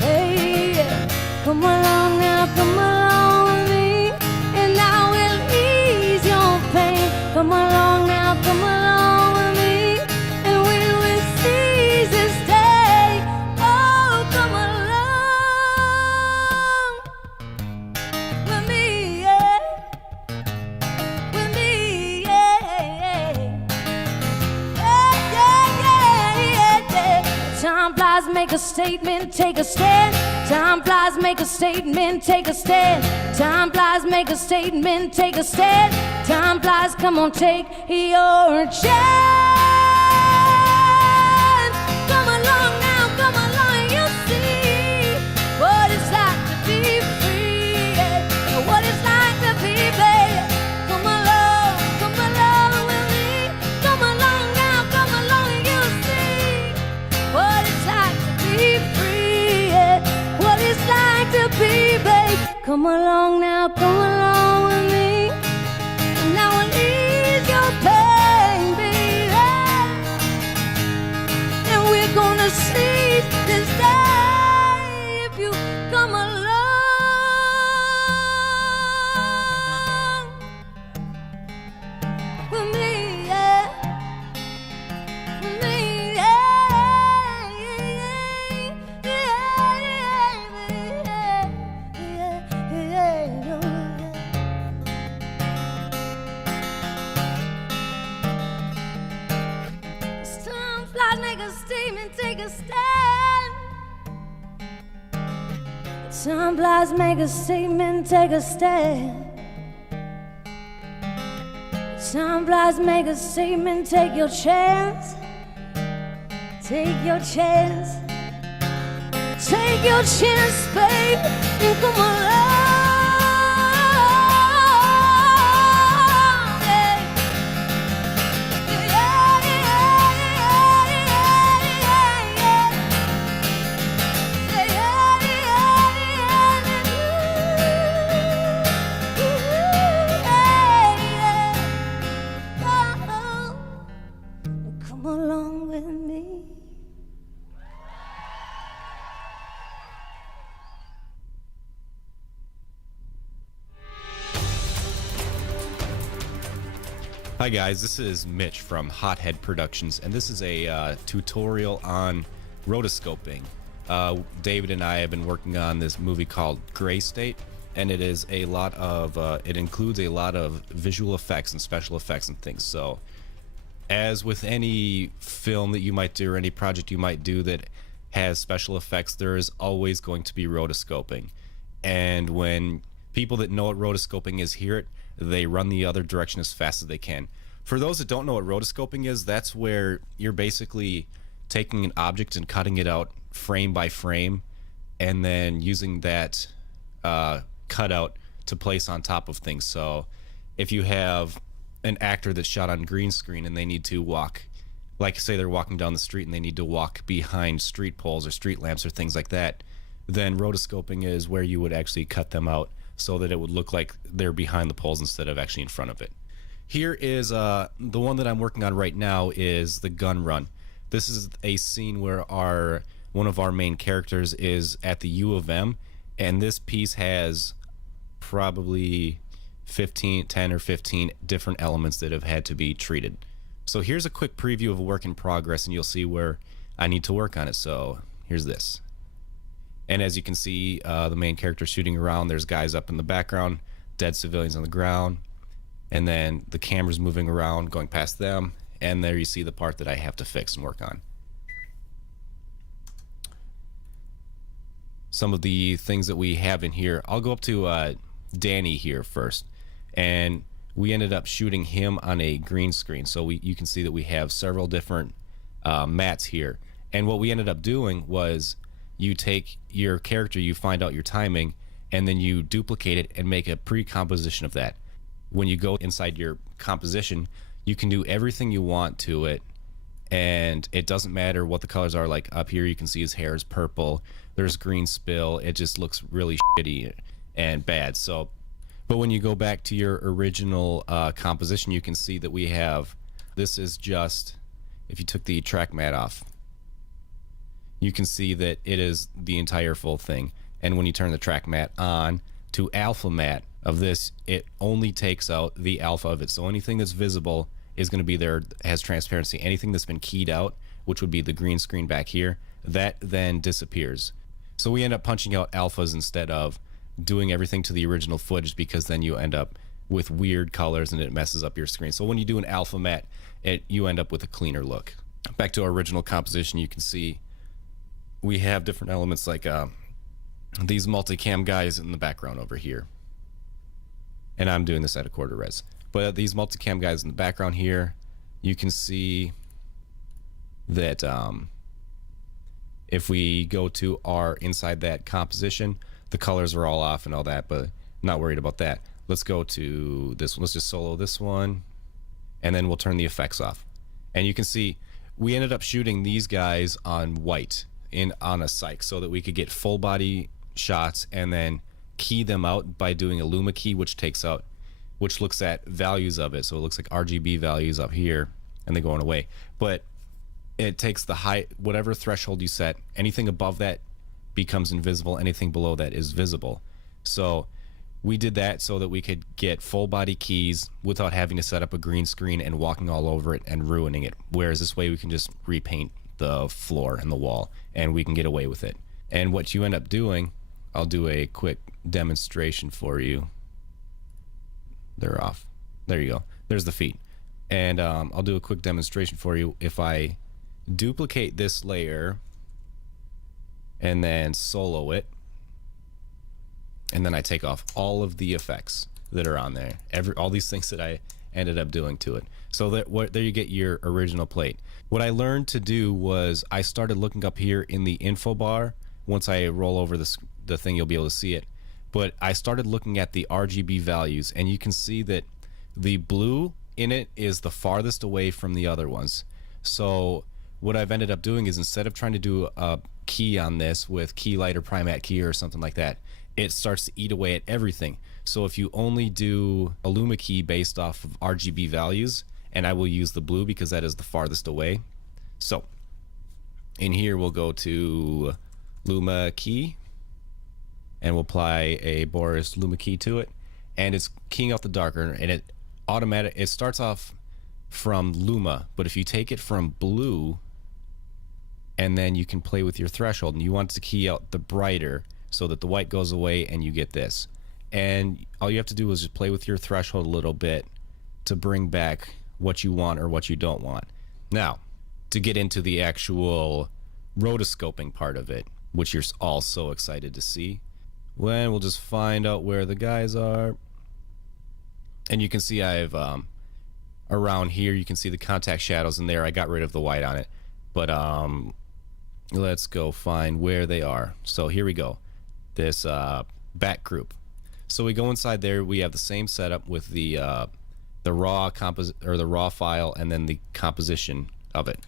Hey, yeah. Come along now, come along with me, and I will ease your pain. Come along now, come along with me, and we will seize this day. Oh, come along. make a statement, take a stand. Time flies, make a statement, take a stand. Time flies, make a statement, take a stand. Time flies, come on, take your chance. Come along now, come along, you'll see what it's like to be free, yeah. What it's like to be, baby. Come along with me. Come along now, come along, you'll see what it's like to be free, yeah. What it's like to be, babe. Come along now, come along with me. Now I'll ease your pain, baby. And we're gonna seize this day if you come along with me, yeah. With me, yeah, yeah, Time flies, make a statement, take a stand. Time flies, make a statement, take a stand. Time flies, make a statement, take your chance. Take your chance. Take your chance, babe, and come along. Come along with me. Hi guys, this is Mitch from Hothead Productions, and this is a tutorial on rotoscoping. David and I have been working on this movie called Gray State, and it is a lot of it includes a lot of visual effects and special effects and things. So as with any film that you might do or any project you might do that has special effects, there is always going to be rotoscoping. And when people that know what rotoscoping is hear it, they run the other direction as fast as they can. For those that don't know what rotoscoping is, that's where you're basically taking an object and cutting it out frame by frame, and then using that cutout to place on top of things. So if you have an actor that's shot on green screen and they need to walk, like say they're walking down the street and they need to walk behind street poles or street lamps or things like that, then rotoscoping is where you would actually cut them out so that it would look like they're behind the poles instead of actually in front of it. Here is the one that I'm working on right now is the gun run. This is a scene where one of our main characters is at the U of M, and this piece has probably 10 or 15 different elements that have had to be treated. So here's a quick preview of a work in progress, and you'll see where I need to work on it. So here's this. And as you can see, the main character shooting around, there's guys up in the background, dead civilians on the ground, and then the camera's moving around, going past them, and there you see the part that I have to fix and work on. Some of the things that we have in here, I'll go up to Danny here first, and we ended up shooting him on a green screen. So you can see that we have several different mats here, and what we ended up doing was you take your character, you find out your timing, and then you duplicate it and make a pre-composition of that. When you go inside your composition, you can do everything you want to it, and it doesn't matter what the colors are. Like up here you can see his hair is purple, there's green spill, it just looks really shitty and bad. So but when you go back to your original composition, you can see that we have, this is just, if you took the track mat off, you can see that it is the entire full thing. And when you turn the track mat on to alpha mat of this, it only takes out the alpha of it. So anything that's visible is going to be there, has transparency. Anything that's been keyed out, which would be the green screen back here, that then disappears. So we end up punching out alphas instead of doing everything to the original footage, because then you end up with weird colors and it messes up your screen. So when you do an alpha mat, you end up with a cleaner look. Back to our original composition, you can see we have different elements like these multicam guys in the background over here. And I'm doing this at a quarter res. But these multicam guys in the background here, you can see that if we go to our inside that composition, the colors are all off and all that, but not worried about that. Let's go to this one. Let's just solo this one, and then we'll turn the effects off. And you can see we ended up shooting these guys on white on a cyc so that we could get full body shots and then key them out by doing a luma key, which looks at values of it. So it looks like RGB values up here and they're going away. But it takes the whatever threshold you set, anything above that becomes invisible, anything below that is visible. So we did that so that we could get full body keys without having to set up a green screen and walking all over it and ruining it. Whereas this way we can just repaint the floor and the wall and we can get away with it. And what you end up doing, I'll do a quick demonstration for you. They're off. There you go. There's the feet. And I'll do a quick demonstration for you. If I duplicate this layer and then solo it, and then I take off all of the effects that are on there, all these things that I ended up doing to it. So there you get your original plate. What I learned to do was I started looking up here in the info bar. Once I roll over the thing, you'll be able to see it. But I started looking at the RGB values, and you can see that the blue in it is the farthest away from the other ones. So what I've ended up doing is instead of trying to do a key on this with key light or primat key or something like that, it starts to eat away at everything. So if you only do a luma key based off of RGB values, and I will use the blue because that is the farthest away. So in here we'll go to luma key and we'll apply a Boris luma key to it, and it's keying out the darker, and it starts off from luma, but if you take it from blue and then you can play with your threshold, and you want to key out the brighter so that the white goes away and you get this. And all you have to do is just play with your threshold a little bit to bring back what you want or what you don't want. Now, to get into the actual rotoscoping part of it, which you're all so excited to see, we'll just find out where the guys are. And you can see I've around here, you can see the contact shadows in there. I got rid of the white on it, but let's go find where they are. So here we go, this back group. So we go inside there, we have the same setup with the raw the raw file and then the composition of it,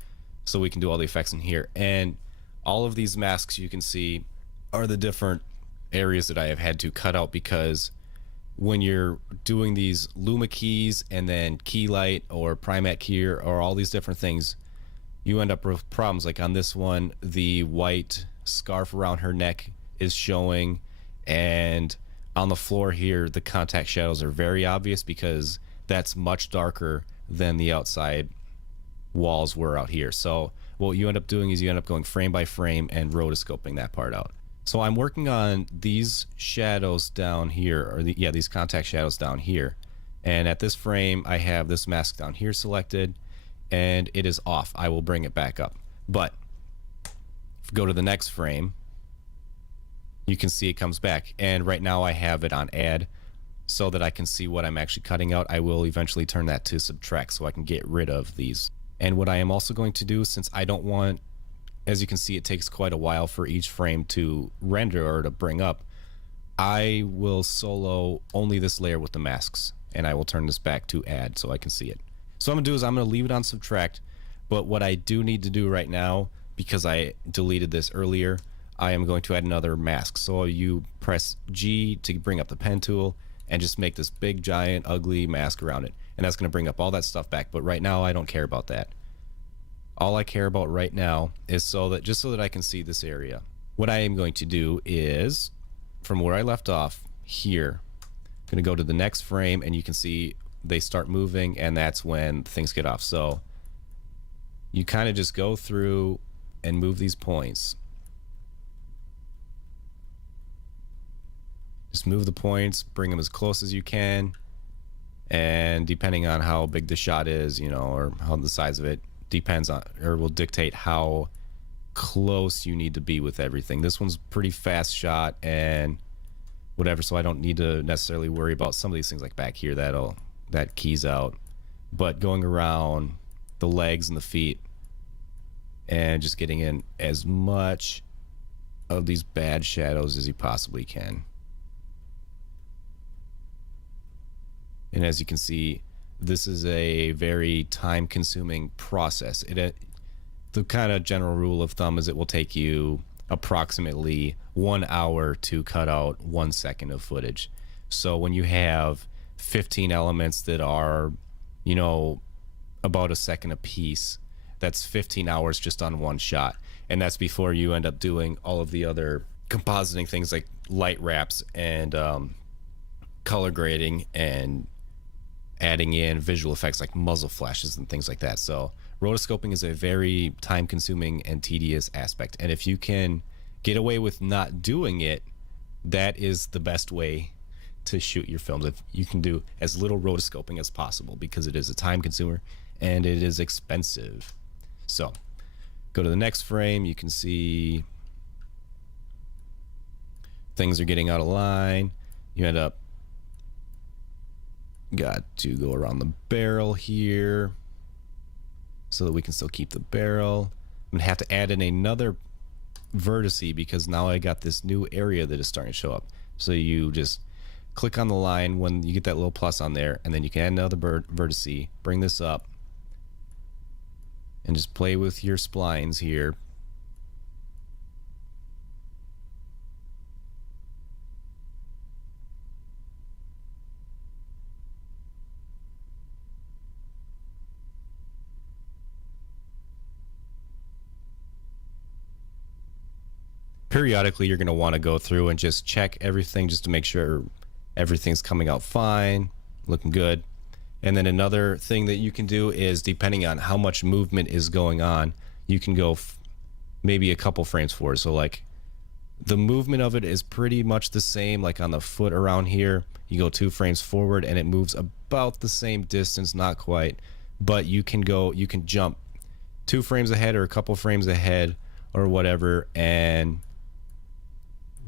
so we can do all the effects in here. And all of these masks you can see are the different areas that I have had to cut out, because when you're doing these luma keys and then key light or primat key or all these different things, you end up with problems. Like on this one, the white scarf around her neck is showing, and on the floor here the contact shadows are very obvious because that's much darker than the outside walls were out here. So what you end up doing is you end up going frame by frame and rotoscoping that part out. So I'm working on these shadows down here, or these contact shadows down here. And at this frame, I have this mask down here selected, and it is off. I will bring it back up. But if we go to the next frame, you can see it comes back. And right now I have it on add so that I can see what I'm actually cutting out. I will eventually turn that to subtract so I can get rid of these. And what I am also going to do, since I don't want, as you can see, it takes quite a while for each frame to render or to bring up, I will solo only this layer with the masks, and I will turn this back to add so I can see it. So what I'm gonna do is I'm gonna leave it on subtract, but what I do need to do right now, because I deleted this earlier, I am going to add another mask. So you press G to bring up the pen tool and just make this big giant ugly mask around it, and that's gonna bring up all that stuff back. But right now I don't care about that. All I care about right now is just so that I can see this area. What I am going to do is, from where I left off here, I'm going to go to the next frame, and you can see they start moving, and that's when things get off. So you kind of just go through and move these points. Just move the points, bring them as close as you can, and depending on how big the shot is, or how the size of it, depends on, or will dictate how close you need to be with everything. This one's pretty fast shot and whatever, so I don't need to necessarily worry about some of these things like back here that keys out. But going around the legs and the feet and just getting in as much of these bad shadows as you possibly can. And as you can see, this is a very time-consuming process. The kind of general rule of thumb is it will take you approximately 1 hour to cut out 1 second of footage. So when you have 15 elements that are, you know, about a second a piece, that's 15 hours just on one shot. And that's before you end up doing all of the other compositing things like light wraps and color grading and adding in visual effects like muzzle flashes and things like that. So rotoscoping is a very time-consuming and tedious aspect, and if you can get away with not doing it, that is the best way to shoot your films. If you can do as little rotoscoping as possible, because it is a time consumer and it is expensive. So go to the next frame. You can see things are getting out of line. You end up got to go around the barrel here so that we can still keep the barrel. I'm gonna have to add in another vertice because now I got this new area that is starting to show up. So you just click on the line when you get that little plus on there, and then you can add another vertice, bring this up, and just play with your splines here. Periodically, you're going to want to go through and just check everything just to make sure everything's coming out fine, looking good. And then another thing that you can do is, depending on how much movement is going on, you can go maybe a couple frames forward. So like the movement of it is pretty much the same. Like on the foot around here, you go 2 frames forward and it moves about the same distance, not quite, but you can jump 2 frames ahead or a couple frames ahead or whatever, and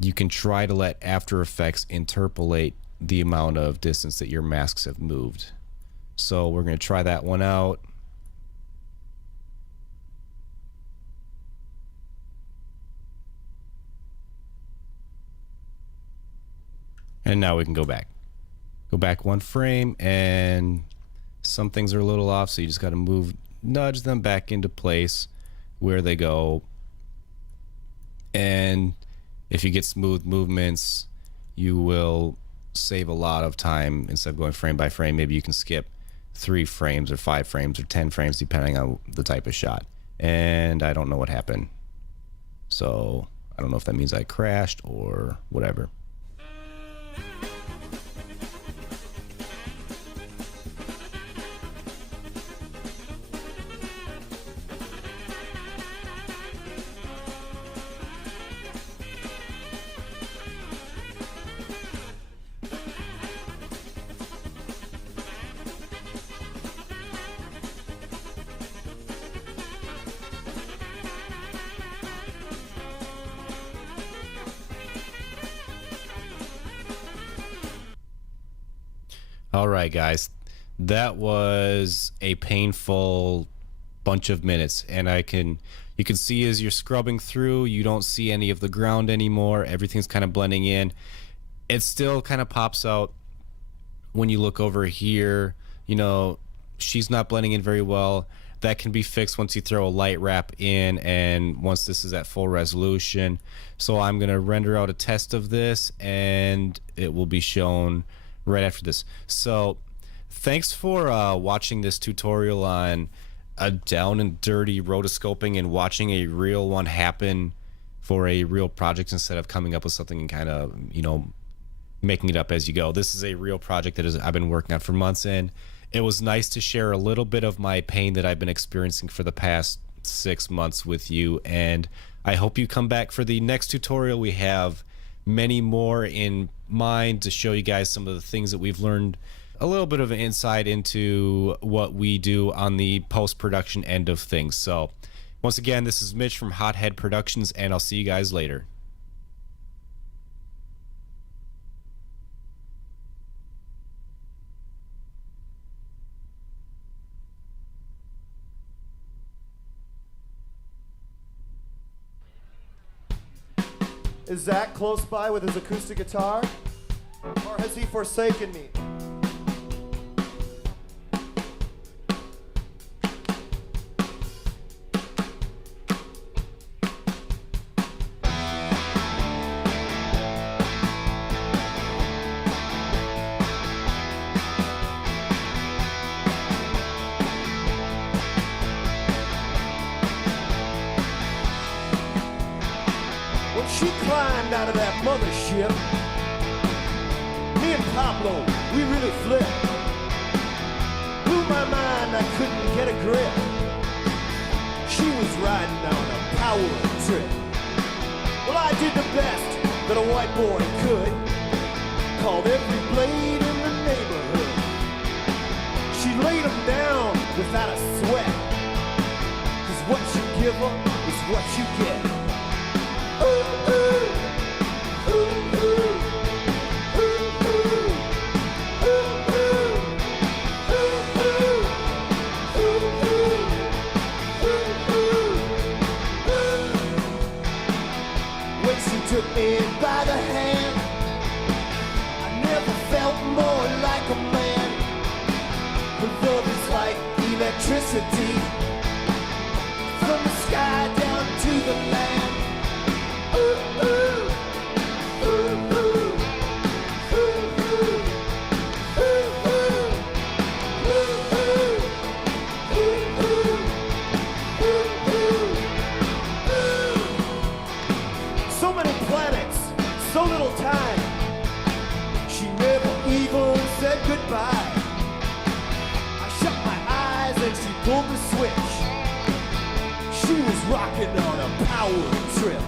you can try to let After Effects interpolate the amount of distance that your masks have moved. So we're going to try that one out. And now we can go back. Go back 1 frame, and some things are a little off, so you just got to nudge them back into place where they go. And if you get smooth movements, you will save a lot of time. Instead of going frame by frame, maybe you can skip 3 frames or 5 frames or 10 frames depending on the type of shot. And I don't know what happened, so I don't know if that means I crashed or whatever. All right, guys, that was a painful bunch of minutes, and you can see as you're scrubbing through, you don't see any of the ground anymore. Everything's kind of blending in. It still kind of pops out when you look over here. You know, she's not blending in very well. That can be fixed once you throw a light wrap in and once this is at full resolution. So I'm going to render out a test of this, and it will be shown right after this. So thanks for watching this tutorial on a down and dirty rotoscoping and watching a real one happen for a real project instead of coming up with something and kind of, you know, making it up as you go. This is a real project that I've been working on for months, and it was nice to share a little bit of my pain that I've been experiencing for the past 6 months with you, and I hope you come back for the next tutorial. We have many more in mind to show you guys some of the things that we've learned, a little bit of an insight into what we do on the post-production end of things. So Once again, this is Mitch from Hothead Productions, and I'll see you guys later. Is Zach close by with his acoustic guitar? Or has he forsaken me? When she climbed out of that mothership, me and Pablo, we really flipped. Blew my mind, I couldn't get a grip. She was riding on a power trip. Well, I did the best that a white boy could. Called every blade in the neighborhood. She laid them down without a sweat. 'Cause what you give her is what you get. When she took me by the hand, I never felt more like a man. Her love is like electricity, from the sky down to the land. So many planets, so little time. She never even said goodbye. I shut my eyes and she pulled the switch. She was rocking on a power trip.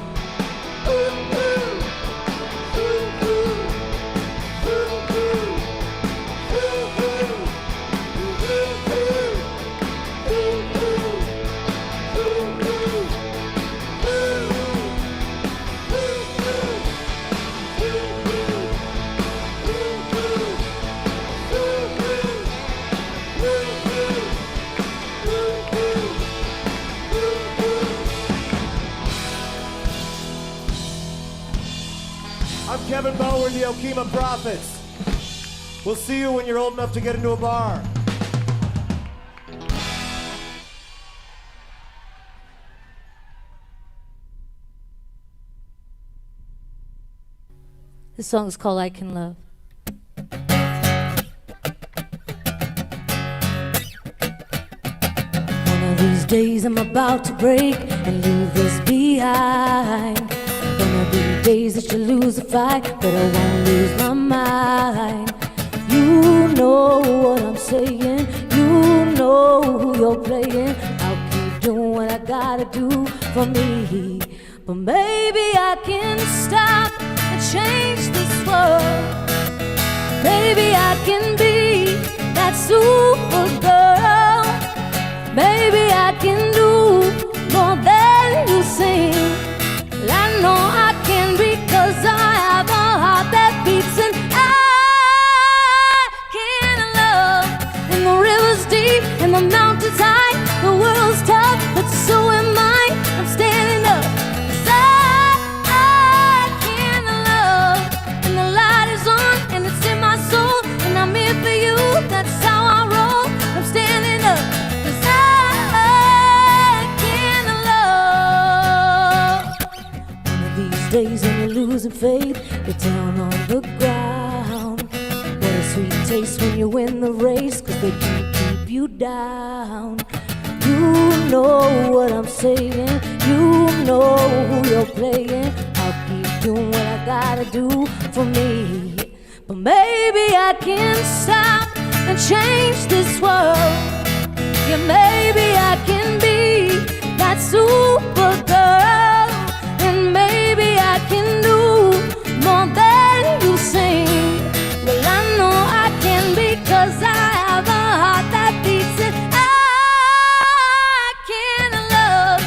I'm Kevin Bower, the Okima Prophets. We'll see you when you're old enough to get into a bar. This song is called I Can Love. One of these days I'm about to break and leave this behind. Gonna be days that you lose a fight, but I won't lose my mind. You know what I'm saying, you know who you're playing. I'll keep doing what I gotta do for me. But maybe I can stop and change this world. Maybe I can be that Supergirl. Maybe I can do more than you sing. Well, I know I can because I have a heart that beats, and I can love. And the river's deep and the mountain's high. The world's tough, but so am I. I'm standing up 'cause I can love. And the light is on and it's in my soul, and I'm here for you. That's how I roll. I'm standing up 'cause I can love. One of these days when you're losing faith, you're down on the ground. What a sweet taste when you win the race, 'cause they can't keep you down. You know what I'm saying, you know who you're playing. I'll keep doing what I gotta do for me. But maybe I can stop and change this world. Yeah, maybe I can be that Supergirl. And maybe I can do more than you sing. Well, I know I can because I have a heart that beats, it. I can love.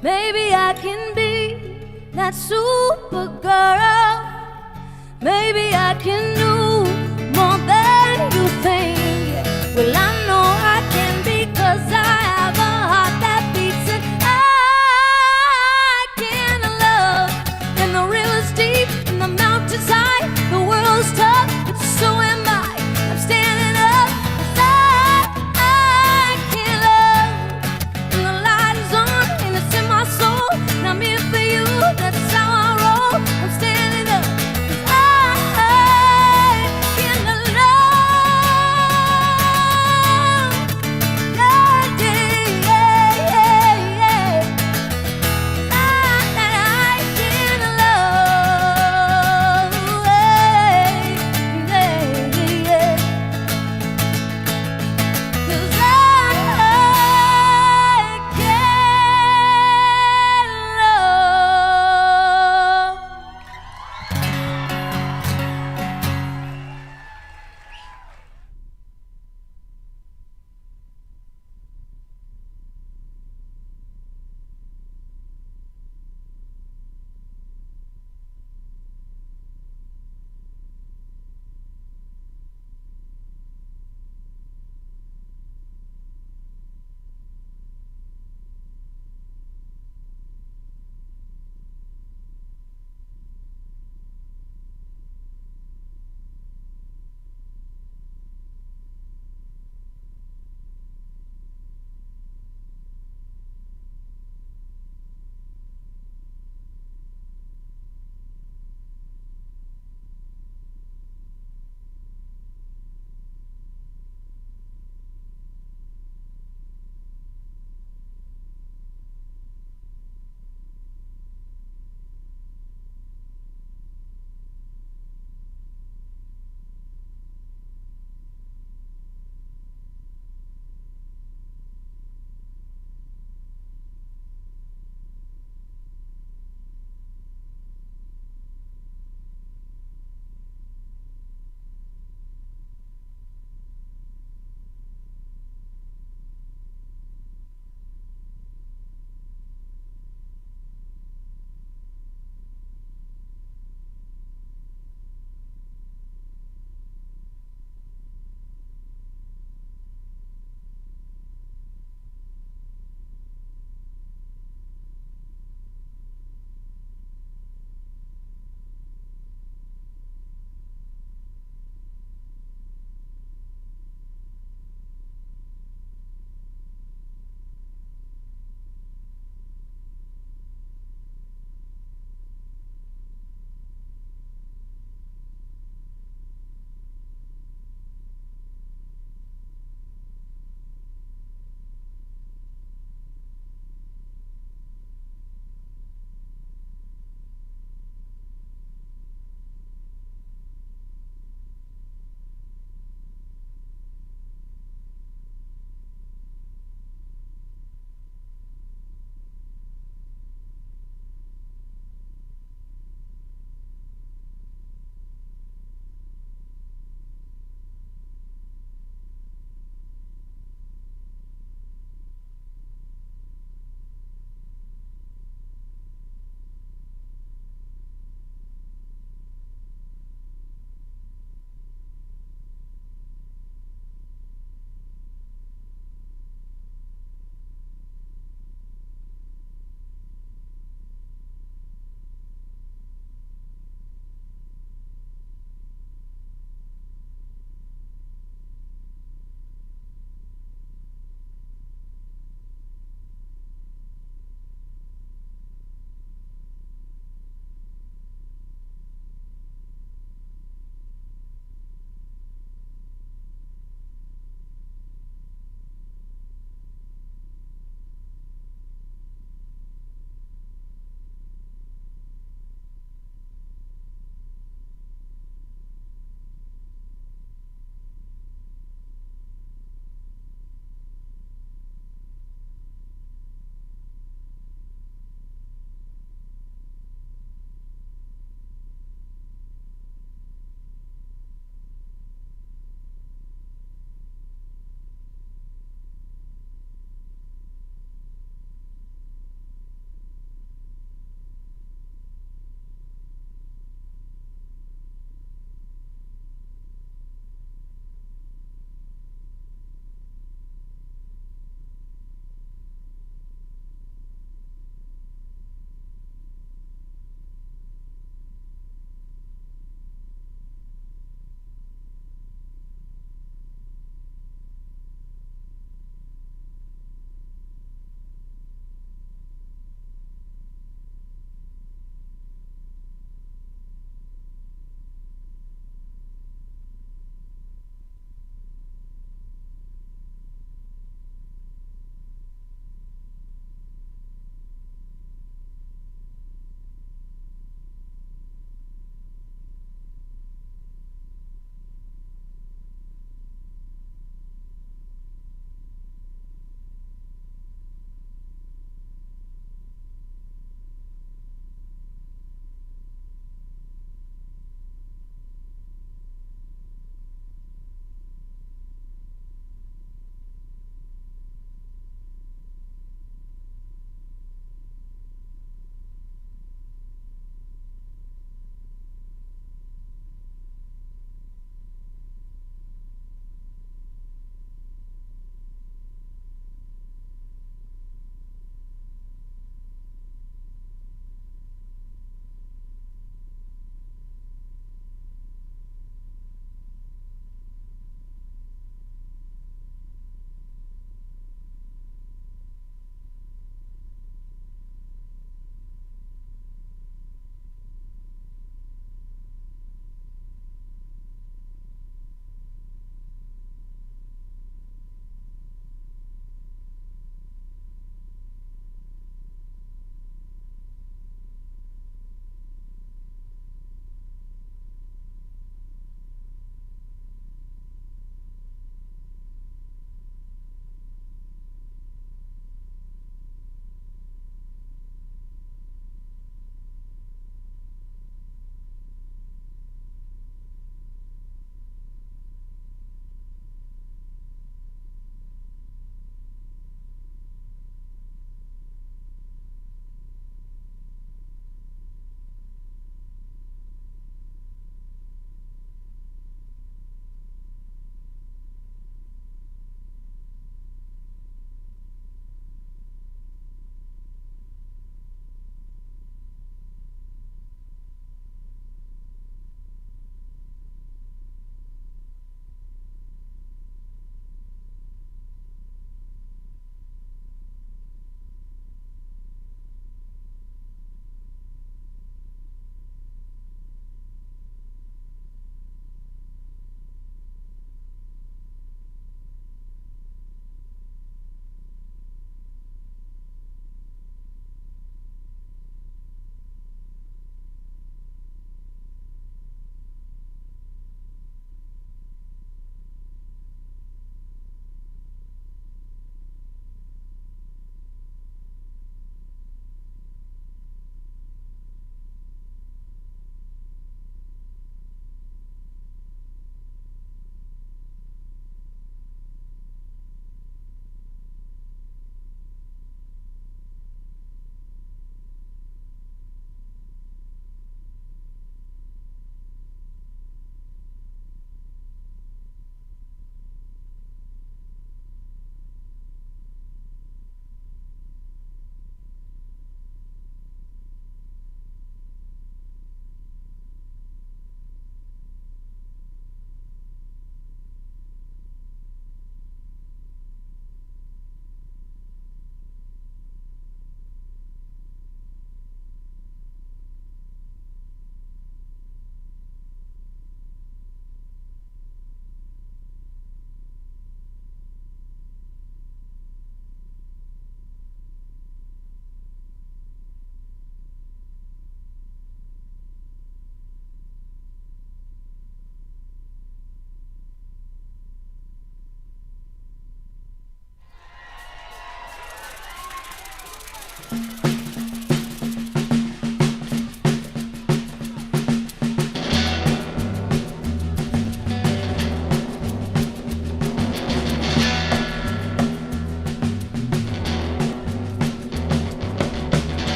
Maybe I can be that super girl. Maybe I can do more than you think. Well, I know I can because I have a heart that beats and I can love. And the river's deep and the mountain's high. The world's tough, but so am I. I'm standing up 'cause I can love. And the light is on and it's in my soul. And I'm here for you, that's how I roll. I'm standing up 'cause I can love.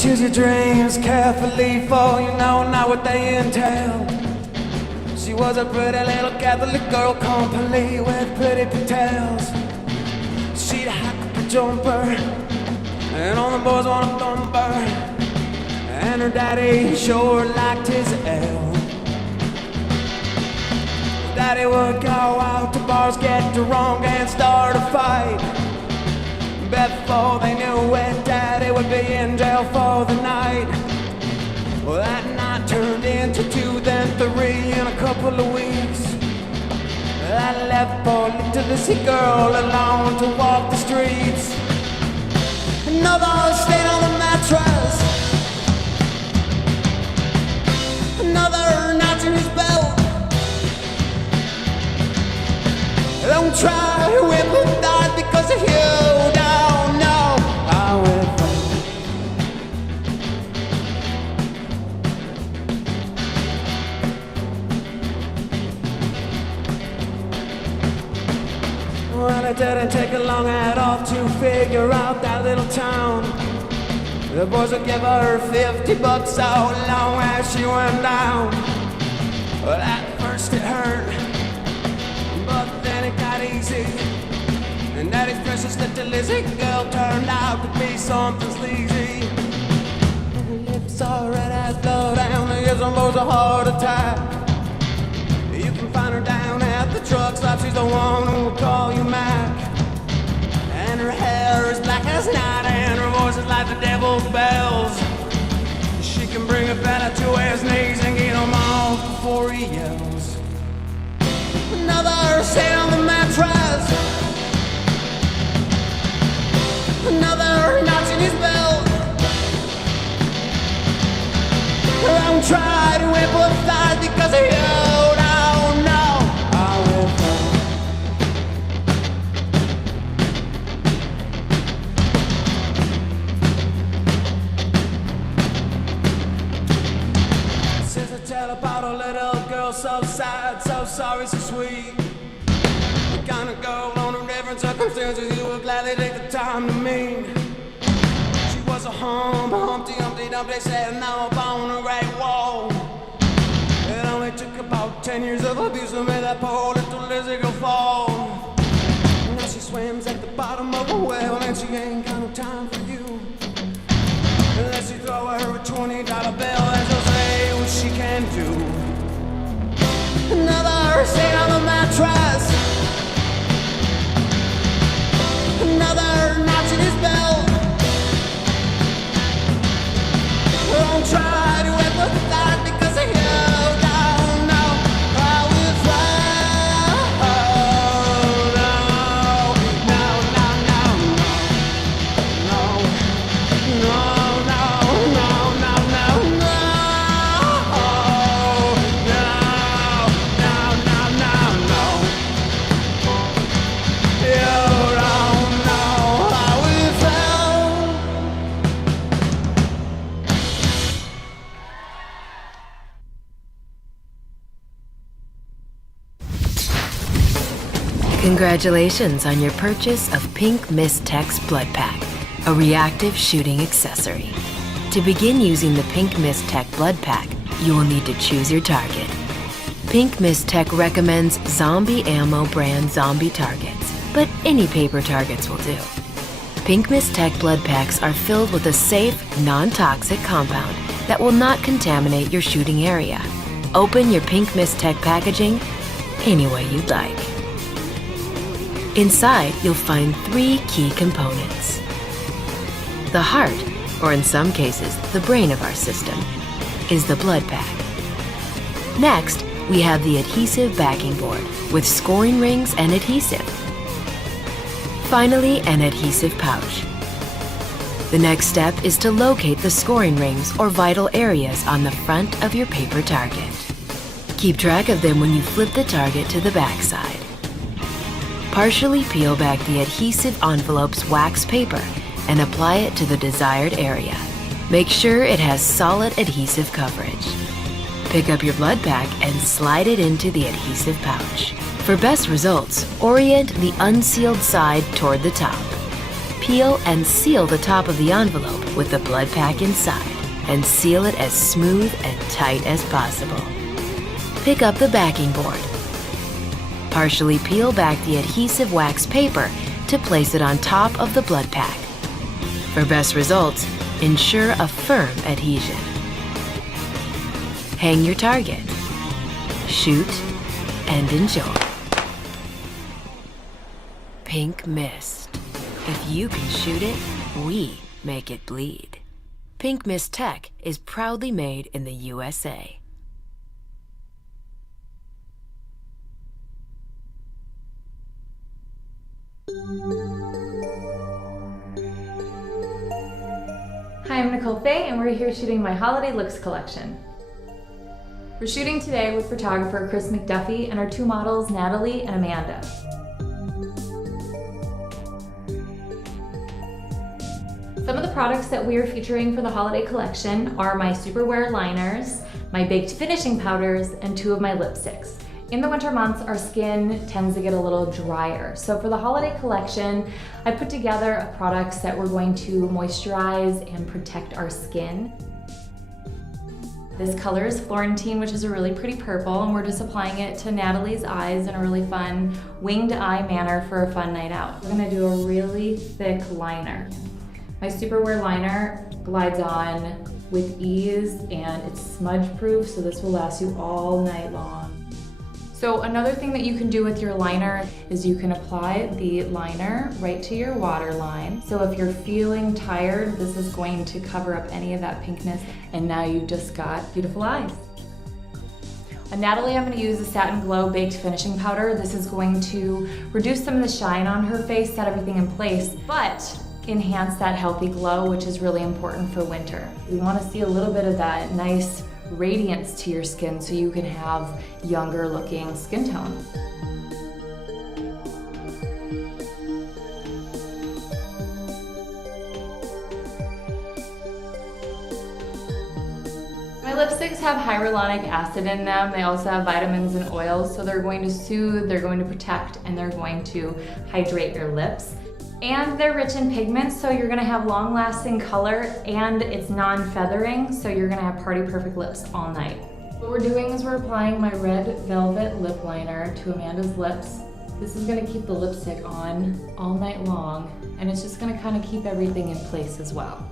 choose your dreams carefully, for you know not what they entail. She was a pretty little Catholic girl, complete with pretty pigtails. She'd hack up a jumper, and all the boys wanna thump her. And her daddy sure liked his ale. Daddy would go out to bars, get drunk, and start a fight. Before they knew it, Daddy would be in jail for the night. Well, that night turned into 2, then 3 in a couple of weeks. That left poor little Lizzie girl alone to walk the streets. Another stayed on the mattress, another notch in his belt. Don't try to whip him down because of you don't know how it felt. Well, it didn't take long at all to figure out that little town. The boys would give her $50 so long as she went down. Well, at first it hurt, but then it got easy. And Daddy's precious little Lizzie girl turned out to be something sleazy. Her lips are red as blood and they give some boys a heart attack. You can find her down at the truck stop, she's the one who will call you Mac. And her hair is black as night and her voice is like the devil's bells. She can bring a fella to his knees and get him off before he yells. Another stayed on the mattress, another notch in his belt. Don't try to empathize because you don't know how it felt. Says I tell about a little girl so sad, so sorry, so sweet. The kind of girl under different circumstances you would gladly take the time to meet. She was a Humpty Dumpty sitting up on a great wall. It only took about 10 years of abuse to make that poor little Lizzie girl fall. Now she swims at the bottom of a well and she ain't got no time for you. Unless you throw her a $20 bill and she'll say what she can do. Another stayed on the mattress, another notch in his belt. Don't try to empathize because you don't know how it felt. No, no, no, no, no, no, no, no, no, no, no, no, no, no. You don't know how it felt. Congratulations on your purchase of Pink Mist Tech's Blood Pack, a reactive shooting accessory. To begin using the Pink Mist Tech Blood Pack, you will need to choose your target. Pink Mist Tech recommends Zombie Ammo brand zombie targets, but any paper targets will do. Pink Mist Tech Blood Packs are filled with a safe, non-toxic compound that will not contaminate your shooting area. Open your Pink Mist Tech packaging any way you'd like. Inside, you'll find 3 key components. The heart, or in some cases, the brain of our system, is the blood pack. Next, we have the adhesive backing board with scoring rings and adhesive. Finally, an adhesive pouch. The next step is to locate the scoring rings or vital areas on the front of your paper target. Keep track of them when you flip the target to the back side. Partially peel back the adhesive envelope's wax paper and apply it to the desired area. Make sure it has solid adhesive coverage. Pick up your blood pack and slide it into the adhesive pouch. For best results, orient the unsealed side toward the top. peel and seal the top of the envelope with the blood pack inside and seal it as smooth and tight as possible. Pick up the backing board. Partially peel back the adhesive wax paper to place it on top of the blood pack. For best results, ensure a firm adhesion. Hang your target. Shoot and enjoy. Pink Mist. If you can shoot it, we make it bleed. Pink Mist Tech is proudly made in the USA. Hi, I'm Nicole Faye, and we're here shooting my holiday looks collection. We're shooting today with photographer Chris McDuffie and our two models, Natalie and Amanda. Some of the products that we are featuring for the holiday collection are my Superwear liners, my baked finishing powders, and 2 of my lipsticks. In the winter months, our skin tends to get a little drier. So for the holiday collection, I put together products that we're going to moisturize and protect our skin. This color is Florentine, which is a really pretty purple, and we're just applying it to Natalie's eyes in a really fun winged eye manner for a fun night out. We're gonna do a really thick liner. My Superwear liner glides on with ease and it's smudge proof, so this will last you all night long. So another thing that you can do with your liner is you can apply the liner right to your waterline. So if you're feeling tired, this is going to cover up any of that pinkness, and now you've just got beautiful eyes. On Natalie, I'm going to use the Satin Glow Baked Finishing Powder. This is going to reduce some of the shine on her face, set everything in place, but enhance that healthy glow, which is really important for winter. We want to see a little bit of that nice radiance to your skin so you can have younger looking skin tone. My lipsticks have hyaluronic acid in them. They also have vitamins and oils, so they're going to soothe, they're going to protect, and they're going to hydrate your lips. And they're rich in pigments, so you're gonna have long-lasting color, and it's non-feathering, so you're gonna have party-perfect lips all night. What we're doing is we're applying my red velvet lip liner to Amanda's lips. This is gonna keep the lipstick on all night long, and it's just gonna kind of keep everything in place as well.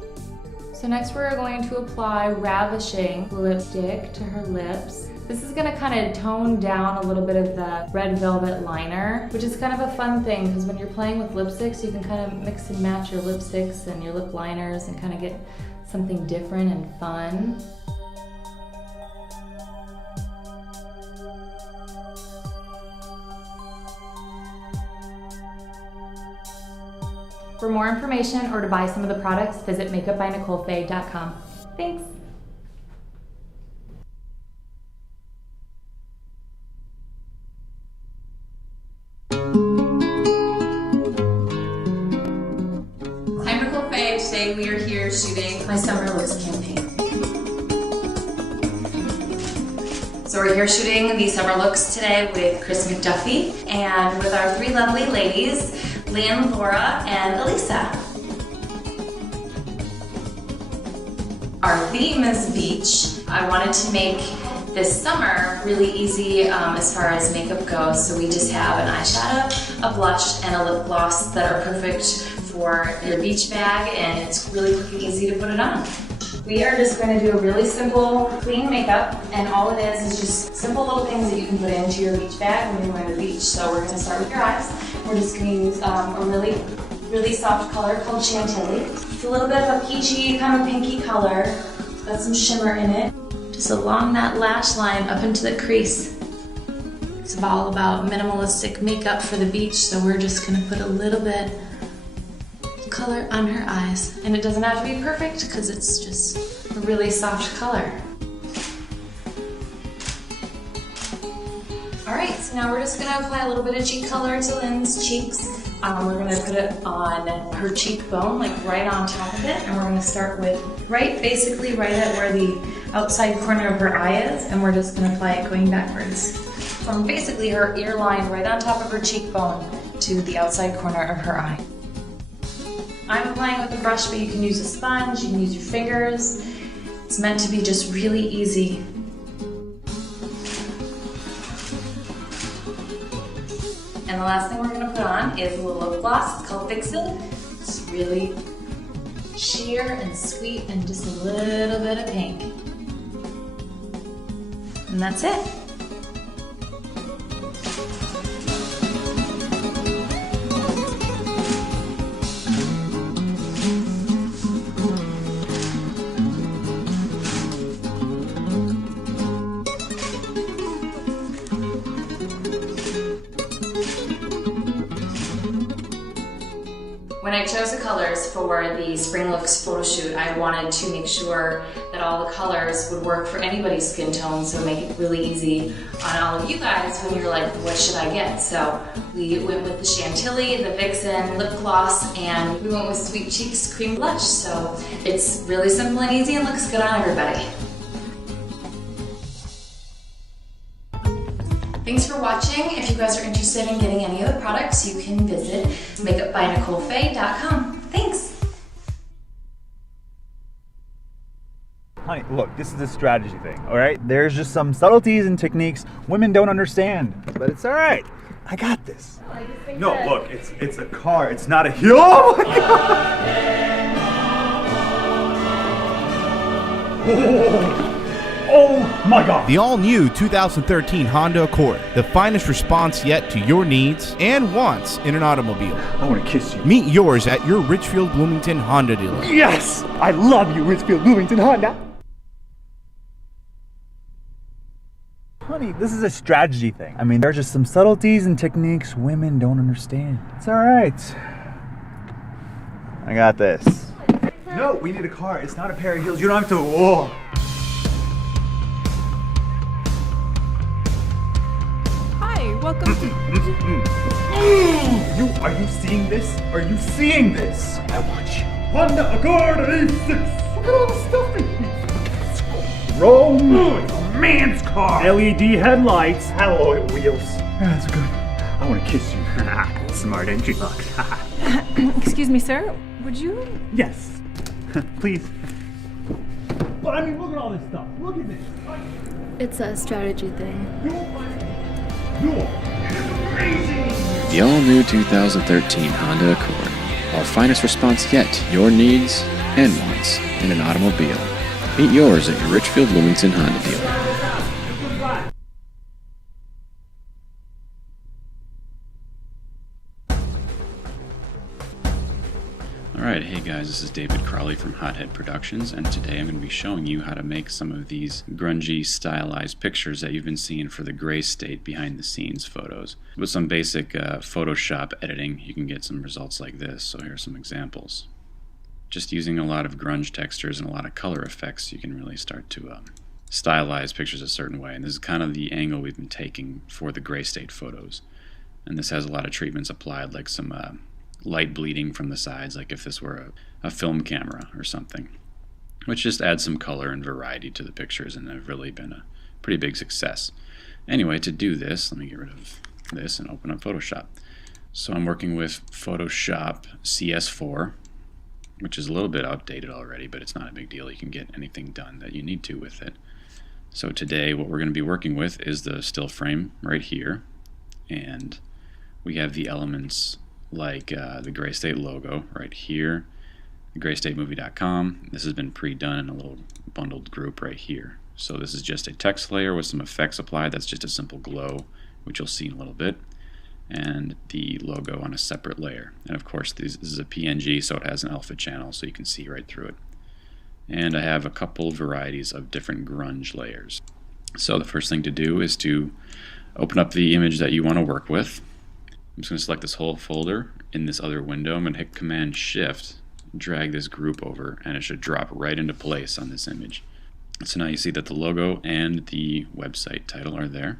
So next we're going to apply Ravishing lipstick to her lips. This is gonna kind of tone down a little bit of the red velvet liner, which is kind of a fun thing because when you're playing with lipsticks, you can kind of mix and match your lipsticks and your lip liners and kind of get something different and fun. For more information or to buy some of the products, visit makeupbynicolefaye.com. Thanks. Today we are here shooting my summer looks campaign. So we're here shooting the summer looks today with Chris McDuffie and with our 3 lovely ladies, Lynn, Laura, and Elisa. Our theme is beach. I wanted to make this summer really easy as far as makeup goes, so we just have an eyeshadow, a blush, and a lip gloss that are perfect for your beach bag, and it's really quick and easy to put it on. We are just going to do a really simple, clean makeup, and all it is just simple little things that you can put into your beach bag when you're going to the beach. So we're going to start with your eyes. We're just going to use a really soft color called Chantilly. It's a little bit of a peachy, kind of pinky color. It's got some shimmer in it. Just along that lash line up into the crease. It's all about minimalistic makeup for the beach, so we're just going to put a little bit color on her eyes, and it doesn't have to be perfect because it's just a really soft color. Alright, so now we're just going to apply a little bit of cheek color to Lynn's cheeks. We're going to put it on her cheekbone, like right on top of it, and we're going to start with basically right at where the outside corner of her eye is, and we're just going to apply it going backwards. From basically her ear line right on top of her cheekbone to the outside corner of her eye. I'm applying with a brush, but you can use a sponge, you can use your fingers. It's meant to be just really easy. And the last thing we're gonna put on is a little lip gloss. It's called Vixen. It's really sheer and sweet and just a little bit of pink. And that's it. When I chose the colors for the Spring Looks photo shoot, I wanted to make sure that all the colors would work for anybody's skin tone, so make it really easy on all of you guys when you're like, what should I get? So we went with the Chantilly, the Vixen lip gloss, and we went with Sweet Cheeks cream blush. So it's really simple and easy and looks good on everybody. Thanks for watching. If you guys are interested in getting any of the products, you can visit makeupbynicolefaye.com. Thanks. Honey, look, this is a strategy thing, all right? There's just some subtleties and techniques women don't understand, but it's all right. I got this. No, look, it's a car. It's not a heel. Oh my God! Oh my God! The all-new 2013 Honda Accord, the finest response yet to your needs and wants in an automobile. I want to kiss you. Meet yours at your Richfield Bloomington Honda dealer. Yes! I love you, Richfield Bloomington Honda. Honey, this is a strategy thing. I mean, there's just some subtleties and techniques women don't understand. It's all right. I got this. No, we need a car. It's not a pair of heels. You don't have to. Whoa. Welcome to... Are you seeing this? Are you seeing this? I want you. Honda Accord E6. Look at all the stuff in here. Rome. It's a man's car. LED headlights. Alloy wheels. Yeah, that's good. I want to kiss you. Smart entry box. Excuse me, sir. Would you... Yes. Please. But I mean, look at all this stuff. Look at this. It's a strategy thing. The all-new 2013 Honda Accord. Our finest response yet to your needs and wants in an automobile. Meet yours at your Richfield Bloomington Honda dealer. Alright, hey guys, this is David Crowley from Hothead Productions, and today I'm going to be showing you how to make some of these grungy, stylized pictures that you've been seeing for the Gray State behind-the-scenes photos. With some basic Photoshop editing, you can get some results like this, so here are some examples. Just using a lot of grunge textures and a lot of color effects, you can really start to stylize pictures a certain way, and this is kind of the angle we've been taking for the Gray State photos. And this has a lot of treatments applied, like some light bleeding from the sides, like if this were a film camera or something, which just adds some color and variety to the pictures, and have really been a pretty big success. Anyway, to do this, let me get rid of this and open up Photoshop. So I'm working with Photoshop CS4, which is a little bit outdated already, but it's not a big deal. You can get anything done that you need to with it. So today what we're going to be working with is the still frame right here, and we have the elements like the Gray State logo right here, graystatemovie.com. This has been pre-done in a little bundled group right here. So this is just a text layer with some effects applied. That's just a simple glow, which you'll see in a little bit, and the logo on a separate layer. And of course this is a PNG, so it has an alpha channel, so you can see right through it. And I have a couple varieties of different grunge layers. So the first thing to do is to open up the image that you want to work with. I'm just going to select this whole folder. In this other window, I'm going to hit Command-Shift, drag this group over, and it should drop right into place on this image. So now you see that the logo and the website title are there.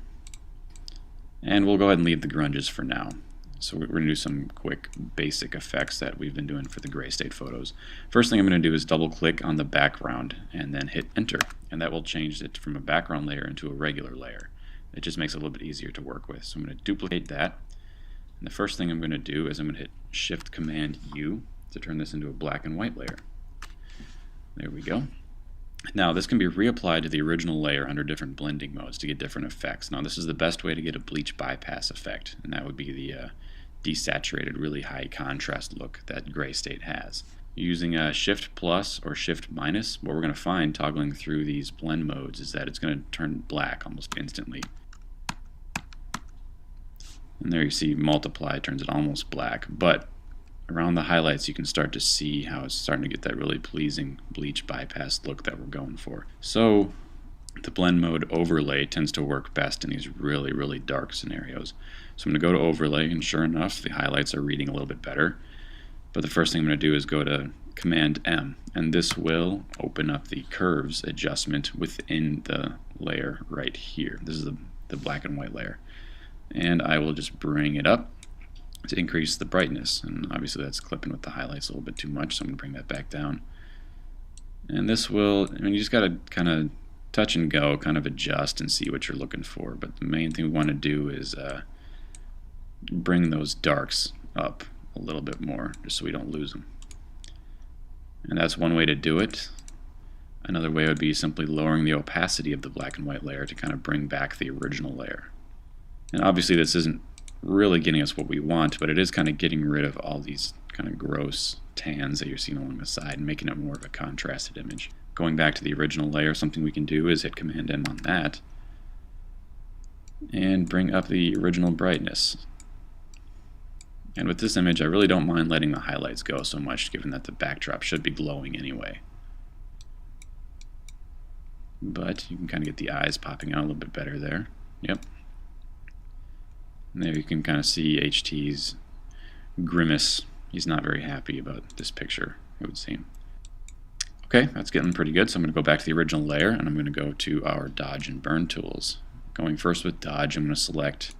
And we'll go ahead and leave the grunges for now. So we're going to do some quick basic effects that we've been doing for the Gray State photos. First thing I'm going to do is double-click on the background and then hit Enter. And that will change it from a background layer into a regular layer. It just makes it a little bit easier to work with. So I'm going to duplicate that. And the first thing I'm going to do is I'm going to hit Shift-Command-U, to turn this into a black and white layer. There we go. Now this can be reapplied to the original layer under different blending modes to get different effects. Now this is the best way to get a bleach bypass effect, and that would be the desaturated, really high contrast look that Gray State has. Using a Shift Plus or Shift Minus, what we're going to find toggling through these blend modes is that it's going to turn black almost instantly. And there you see Multiply turns it almost black, but around the highlights you can start to see how it's starting to get that really pleasing bleach bypass look that we're going for. So the blend mode overlay tends to work best in these really, really dark scenarios. So I'm going to go to overlay, and sure enough the highlights are reading a little bit better. But the first thing I'm going to do is go to Command M, and this will open up the curves adjustment within the layer right here. This is the black and white layer. And I will just bring it up to increase the brightness, and obviously that's clipping with the highlights a little bit too much, so I'm going to bring that back down. And this will, I mean, you just got to kind of touch and go, kind of adjust and see what you're looking for, but the main thing we want to do is bring those darks up a little bit more, just so we don't lose them. And that's one way to do it. Another way would be simply lowering the opacity of the black and white layer to kind of bring back the original layer. And obviously this isn't really getting us what we want, but it is kind of getting rid of all these kind of gross tans that you're seeing along the side and making it more of a contrasted image. Going back to the original layer, something we can do is hit Command M on that and bring up the original brightness. And with this image I really don't mind letting the highlights go so much, given that the backdrop should be glowing anyway. But you can kind of get the eyes popping out a little bit better there. Yep. And there you can kind of see HT's grimace. He's not very happy about this picture, it would seem. Okay, that's getting pretty good, so I'm going to go back to the original layer and I'm going to go to our Dodge and Burn tools. Going first with Dodge, I'm going to select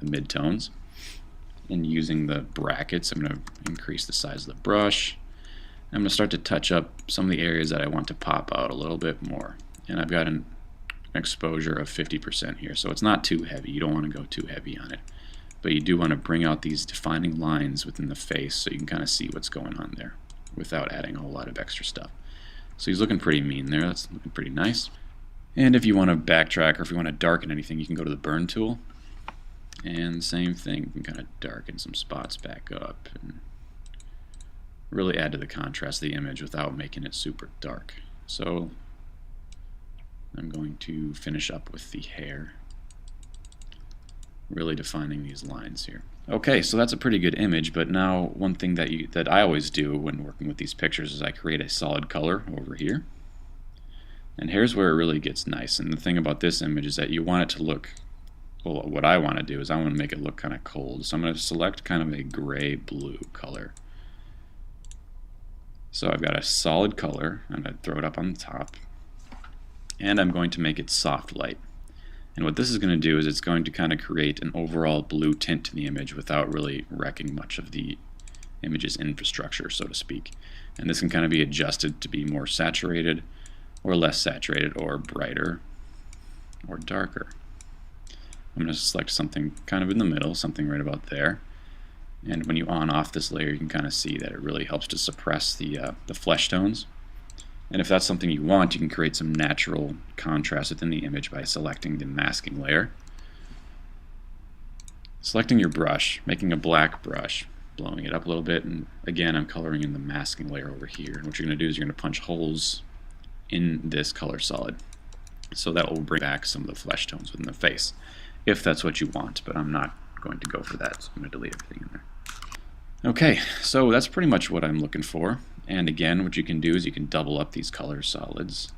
the midtones. And using the brackets, I'm going to increase the size of the brush. I'm going to start to touch up some of the areas that I want to pop out a little bit more. And I've got an exposure of 50% here, so it's not too heavy. You don't want to go too heavy on it. But you do want to bring out these defining lines within the face so you can kind of see what's going on there without adding a whole lot of extra stuff. So he's looking pretty mean there. That's looking pretty nice. And if you want to backtrack or if you want to darken anything, you can go to the Burn tool. And same thing, you can kind of darken some spots back up and really add to the contrast of the image without making it super dark. So I'm going to finish up with the hair, really defining these lines here. Okay, so that's a pretty good image, but now one thing that I always do when working with these pictures is I create a solid color over here. And here's where it really gets nice. And the thing about this image is that you want it to look, well, what I want to do is I want to make it look kind of cold. So I'm going to select kind of a gray-blue color. So I've got a solid color. I'm going to throw it up on the top. And I'm going to make it soft light. And what this is going to do is it's going to kind of create an overall blue tint to the image without really wrecking much of the image's infrastructure, so to speak. And this can kind of be adjusted to be more saturated or less saturated or brighter or darker. I'm going to select something kind of in the middle, something right about there. And when you on off this layer, you can kind of see that it really helps to suppress the flesh tones. And if that's something you want, you can create some natural contrast within the image by selecting the masking layer. Selecting your brush, making a black brush, blowing it up a little bit, and again I'm coloring in the masking layer over here. And what you're going to do is you're going to punch holes in this color solid. So that will bring back some of the flesh tones within the face, if that's what you want, but I'm not going to go for that, so I'm going to delete everything in there. Okay, so that's pretty much what I'm looking for. And again, what you can do is you can double up these color solids.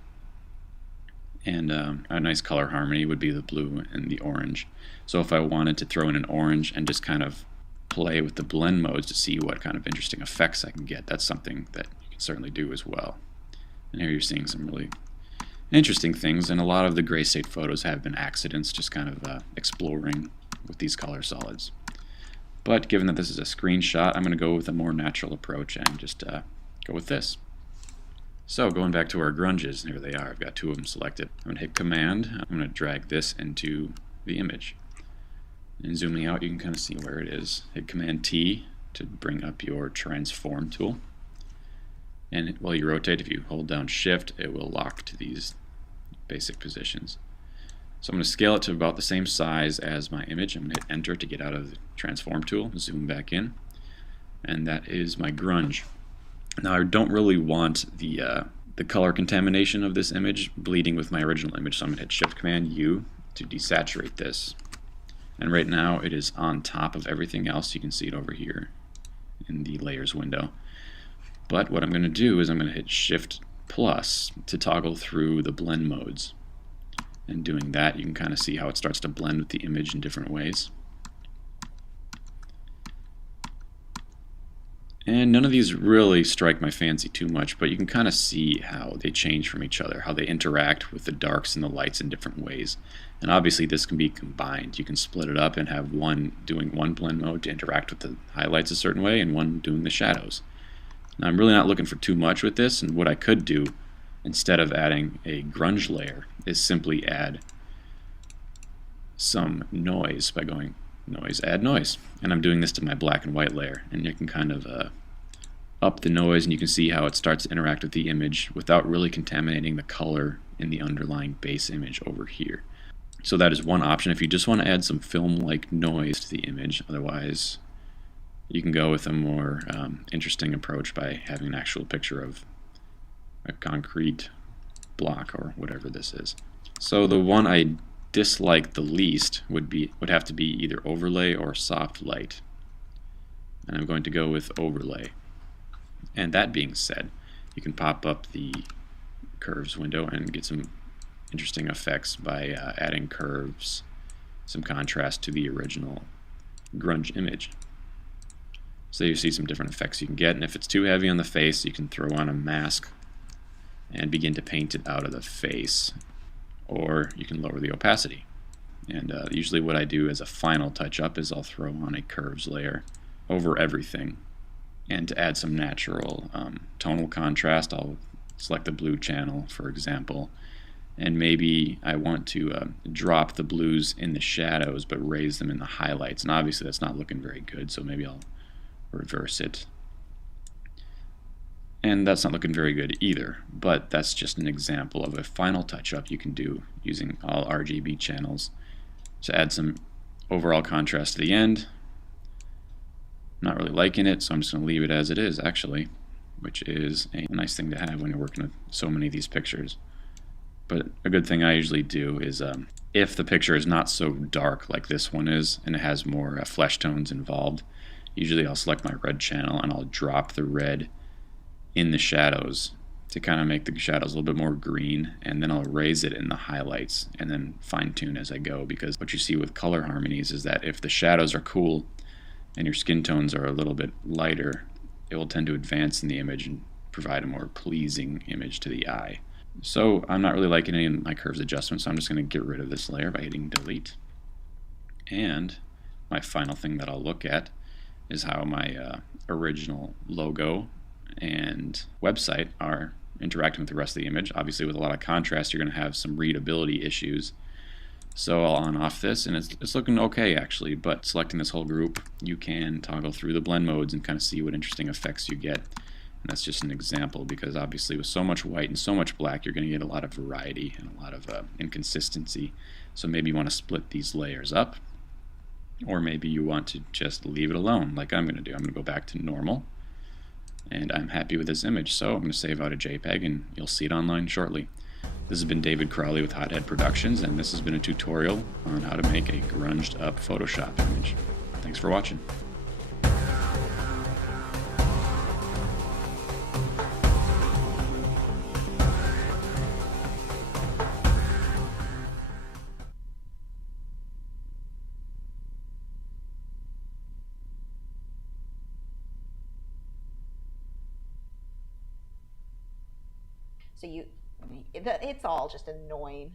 And a nice color harmony would be the blue and the orange. So if I wanted to throw in an orange and just kind of play with the blend modes to see what kind of interesting effects I can get, that's something that you can certainly do as well. And here you're seeing some really interesting things, and a lot of the Gray State photos have been accidents, just kind of exploring with these color solids. But given that this is a screenshot, I'm going to go with a more natural approach and just go with this. So going back to our grunges, here they are. I've got two of them selected. I'm going to hit Command. I'm going to drag this into the image. And zooming out, you can kind of see where it is. Hit Command T to bring up your transform tool. And while you rotate, if you hold down shift, it will lock to these basic positions. So I'm going to scale it to about the same size as my image. I'm going to hit enter to get out of the transform tool, zoom back in, and that is my grunge. Now I don't really want the color contamination of this image bleeding with my original image, so I'm going to hit shift command U to desaturate this. And right now it is on top of everything else. You can see it over here in the layers window. But what I'm going to do is I'm going to hit shift plus to toggle through the blend modes. And doing that, you can kind of see how it starts to blend with the image in different ways. And none of these really strike my fancy too much, but you can kind of see how they change from each other, how they interact with the darks and the lights in different ways. And obviously this can be combined. You can split it up and have one doing one blend mode to interact with the highlights a certain way and one doing the shadows. Now I'm really not looking for too much with this, and what I could do instead of adding a grunge layer is simply add some noise by going noise, add noise. And I'm doing this to my black and white layer, and you can kind of up the noise, and you can see how it starts to interact with the image without really contaminating the color in the underlying base image over here. So that is one option if you just want to add some film-like noise to the image. Otherwise, you can go with a more interesting approach by having an actual picture of a concrete block or whatever this is. So the one I dislike the least would have to be either overlay or soft light. And I'm going to go with overlay. And that being said, you can pop up the curves window and get some interesting effects by adding curves, some contrast to the original grunge image. So you see some different effects you can get, and if it's too heavy on the face, you can throw on a mask and begin to paint it out of the face, or you can lower the opacity. And usually what I do as a final touch-up is I'll throw on a curves layer over everything, and to add some natural tonal contrast, I'll select the blue channel, for example, and maybe I want to drop the blues in the shadows but raise them in the highlights, and obviously that's not looking very good, so maybe I'll reverse it. And that's not looking very good either, but that's just an example of a final touch-up you can do using all RGB channels to add some overall contrast to the end. Not really liking it, so I'm just going to leave it as it is, actually, which is a nice thing to have when you're working with so many of these pictures. But a good thing I usually do is if the picture is not so dark like this one is and it has more flesh tones involved, usually I'll select my red channel and I'll drop the red in the shadows to kind of make the shadows a little bit more green, and then I'll raise it in the highlights and then fine tune as I go, because what you see with color harmonies is that if the shadows are cool and your skin tones are a little bit lighter, it will tend to advance in the image and provide a more pleasing image to the eye. So I'm not really liking any of my curves adjustments, so I'm just going to get rid of this layer by hitting delete. And my final thing that I'll look at is how my original logo and website are interacting with the rest of the image. Obviously with a lot of contrast you're going to have some readability issues. So I'll on off this, and it's looking okay actually, but selecting this whole group you can toggle through the blend modes and kind of see what interesting effects you get. And that's just an example, because obviously with so much white and so much black you're going to get a lot of variety and a lot of inconsistency. So maybe you want to split these layers up, or maybe you want to just leave it alone like I'm going to do. I'm going to go back to normal, and I'm happy with this image, so I'm going to save out a JPEG and you'll see it online shortly. This has been David Crowley with Hothead Productions, and this has been a tutorial on how to make a grunged up Photoshop image. Thanks for watching. So it's all just annoying.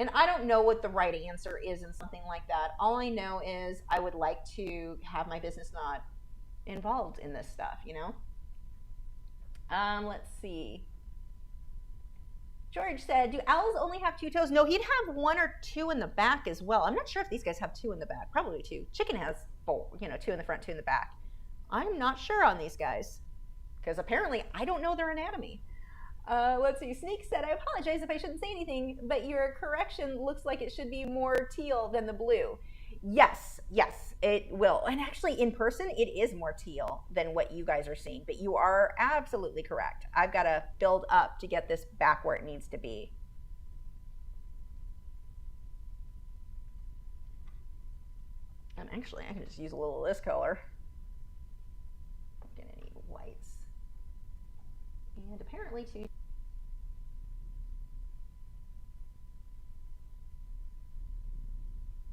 And I don't know what the right answer is in something like that. All I know is I would like to have my business not involved in this stuff, you know? Let's see. George said, do owls only have 2 toes? No, he'd have 1 or 2 in the back as well. I'm not sure if these guys have 2 in the back. Probably 2. Chicken has 4, you know, 2 in the front, 2 in the back. I'm not sure on these guys because apparently I don't know their anatomy. Let's see. Sneak said, I apologize if I shouldn't say anything, but your correction looks like it should be more teal than the blue. Yes, it will. And actually, in person, it is more teal than what you guys are seeing. But you are absolutely correct. I've got to build up to get this back where it needs to be. And actually, I can just use a little of this color. Don't get any whites. And apparently, too.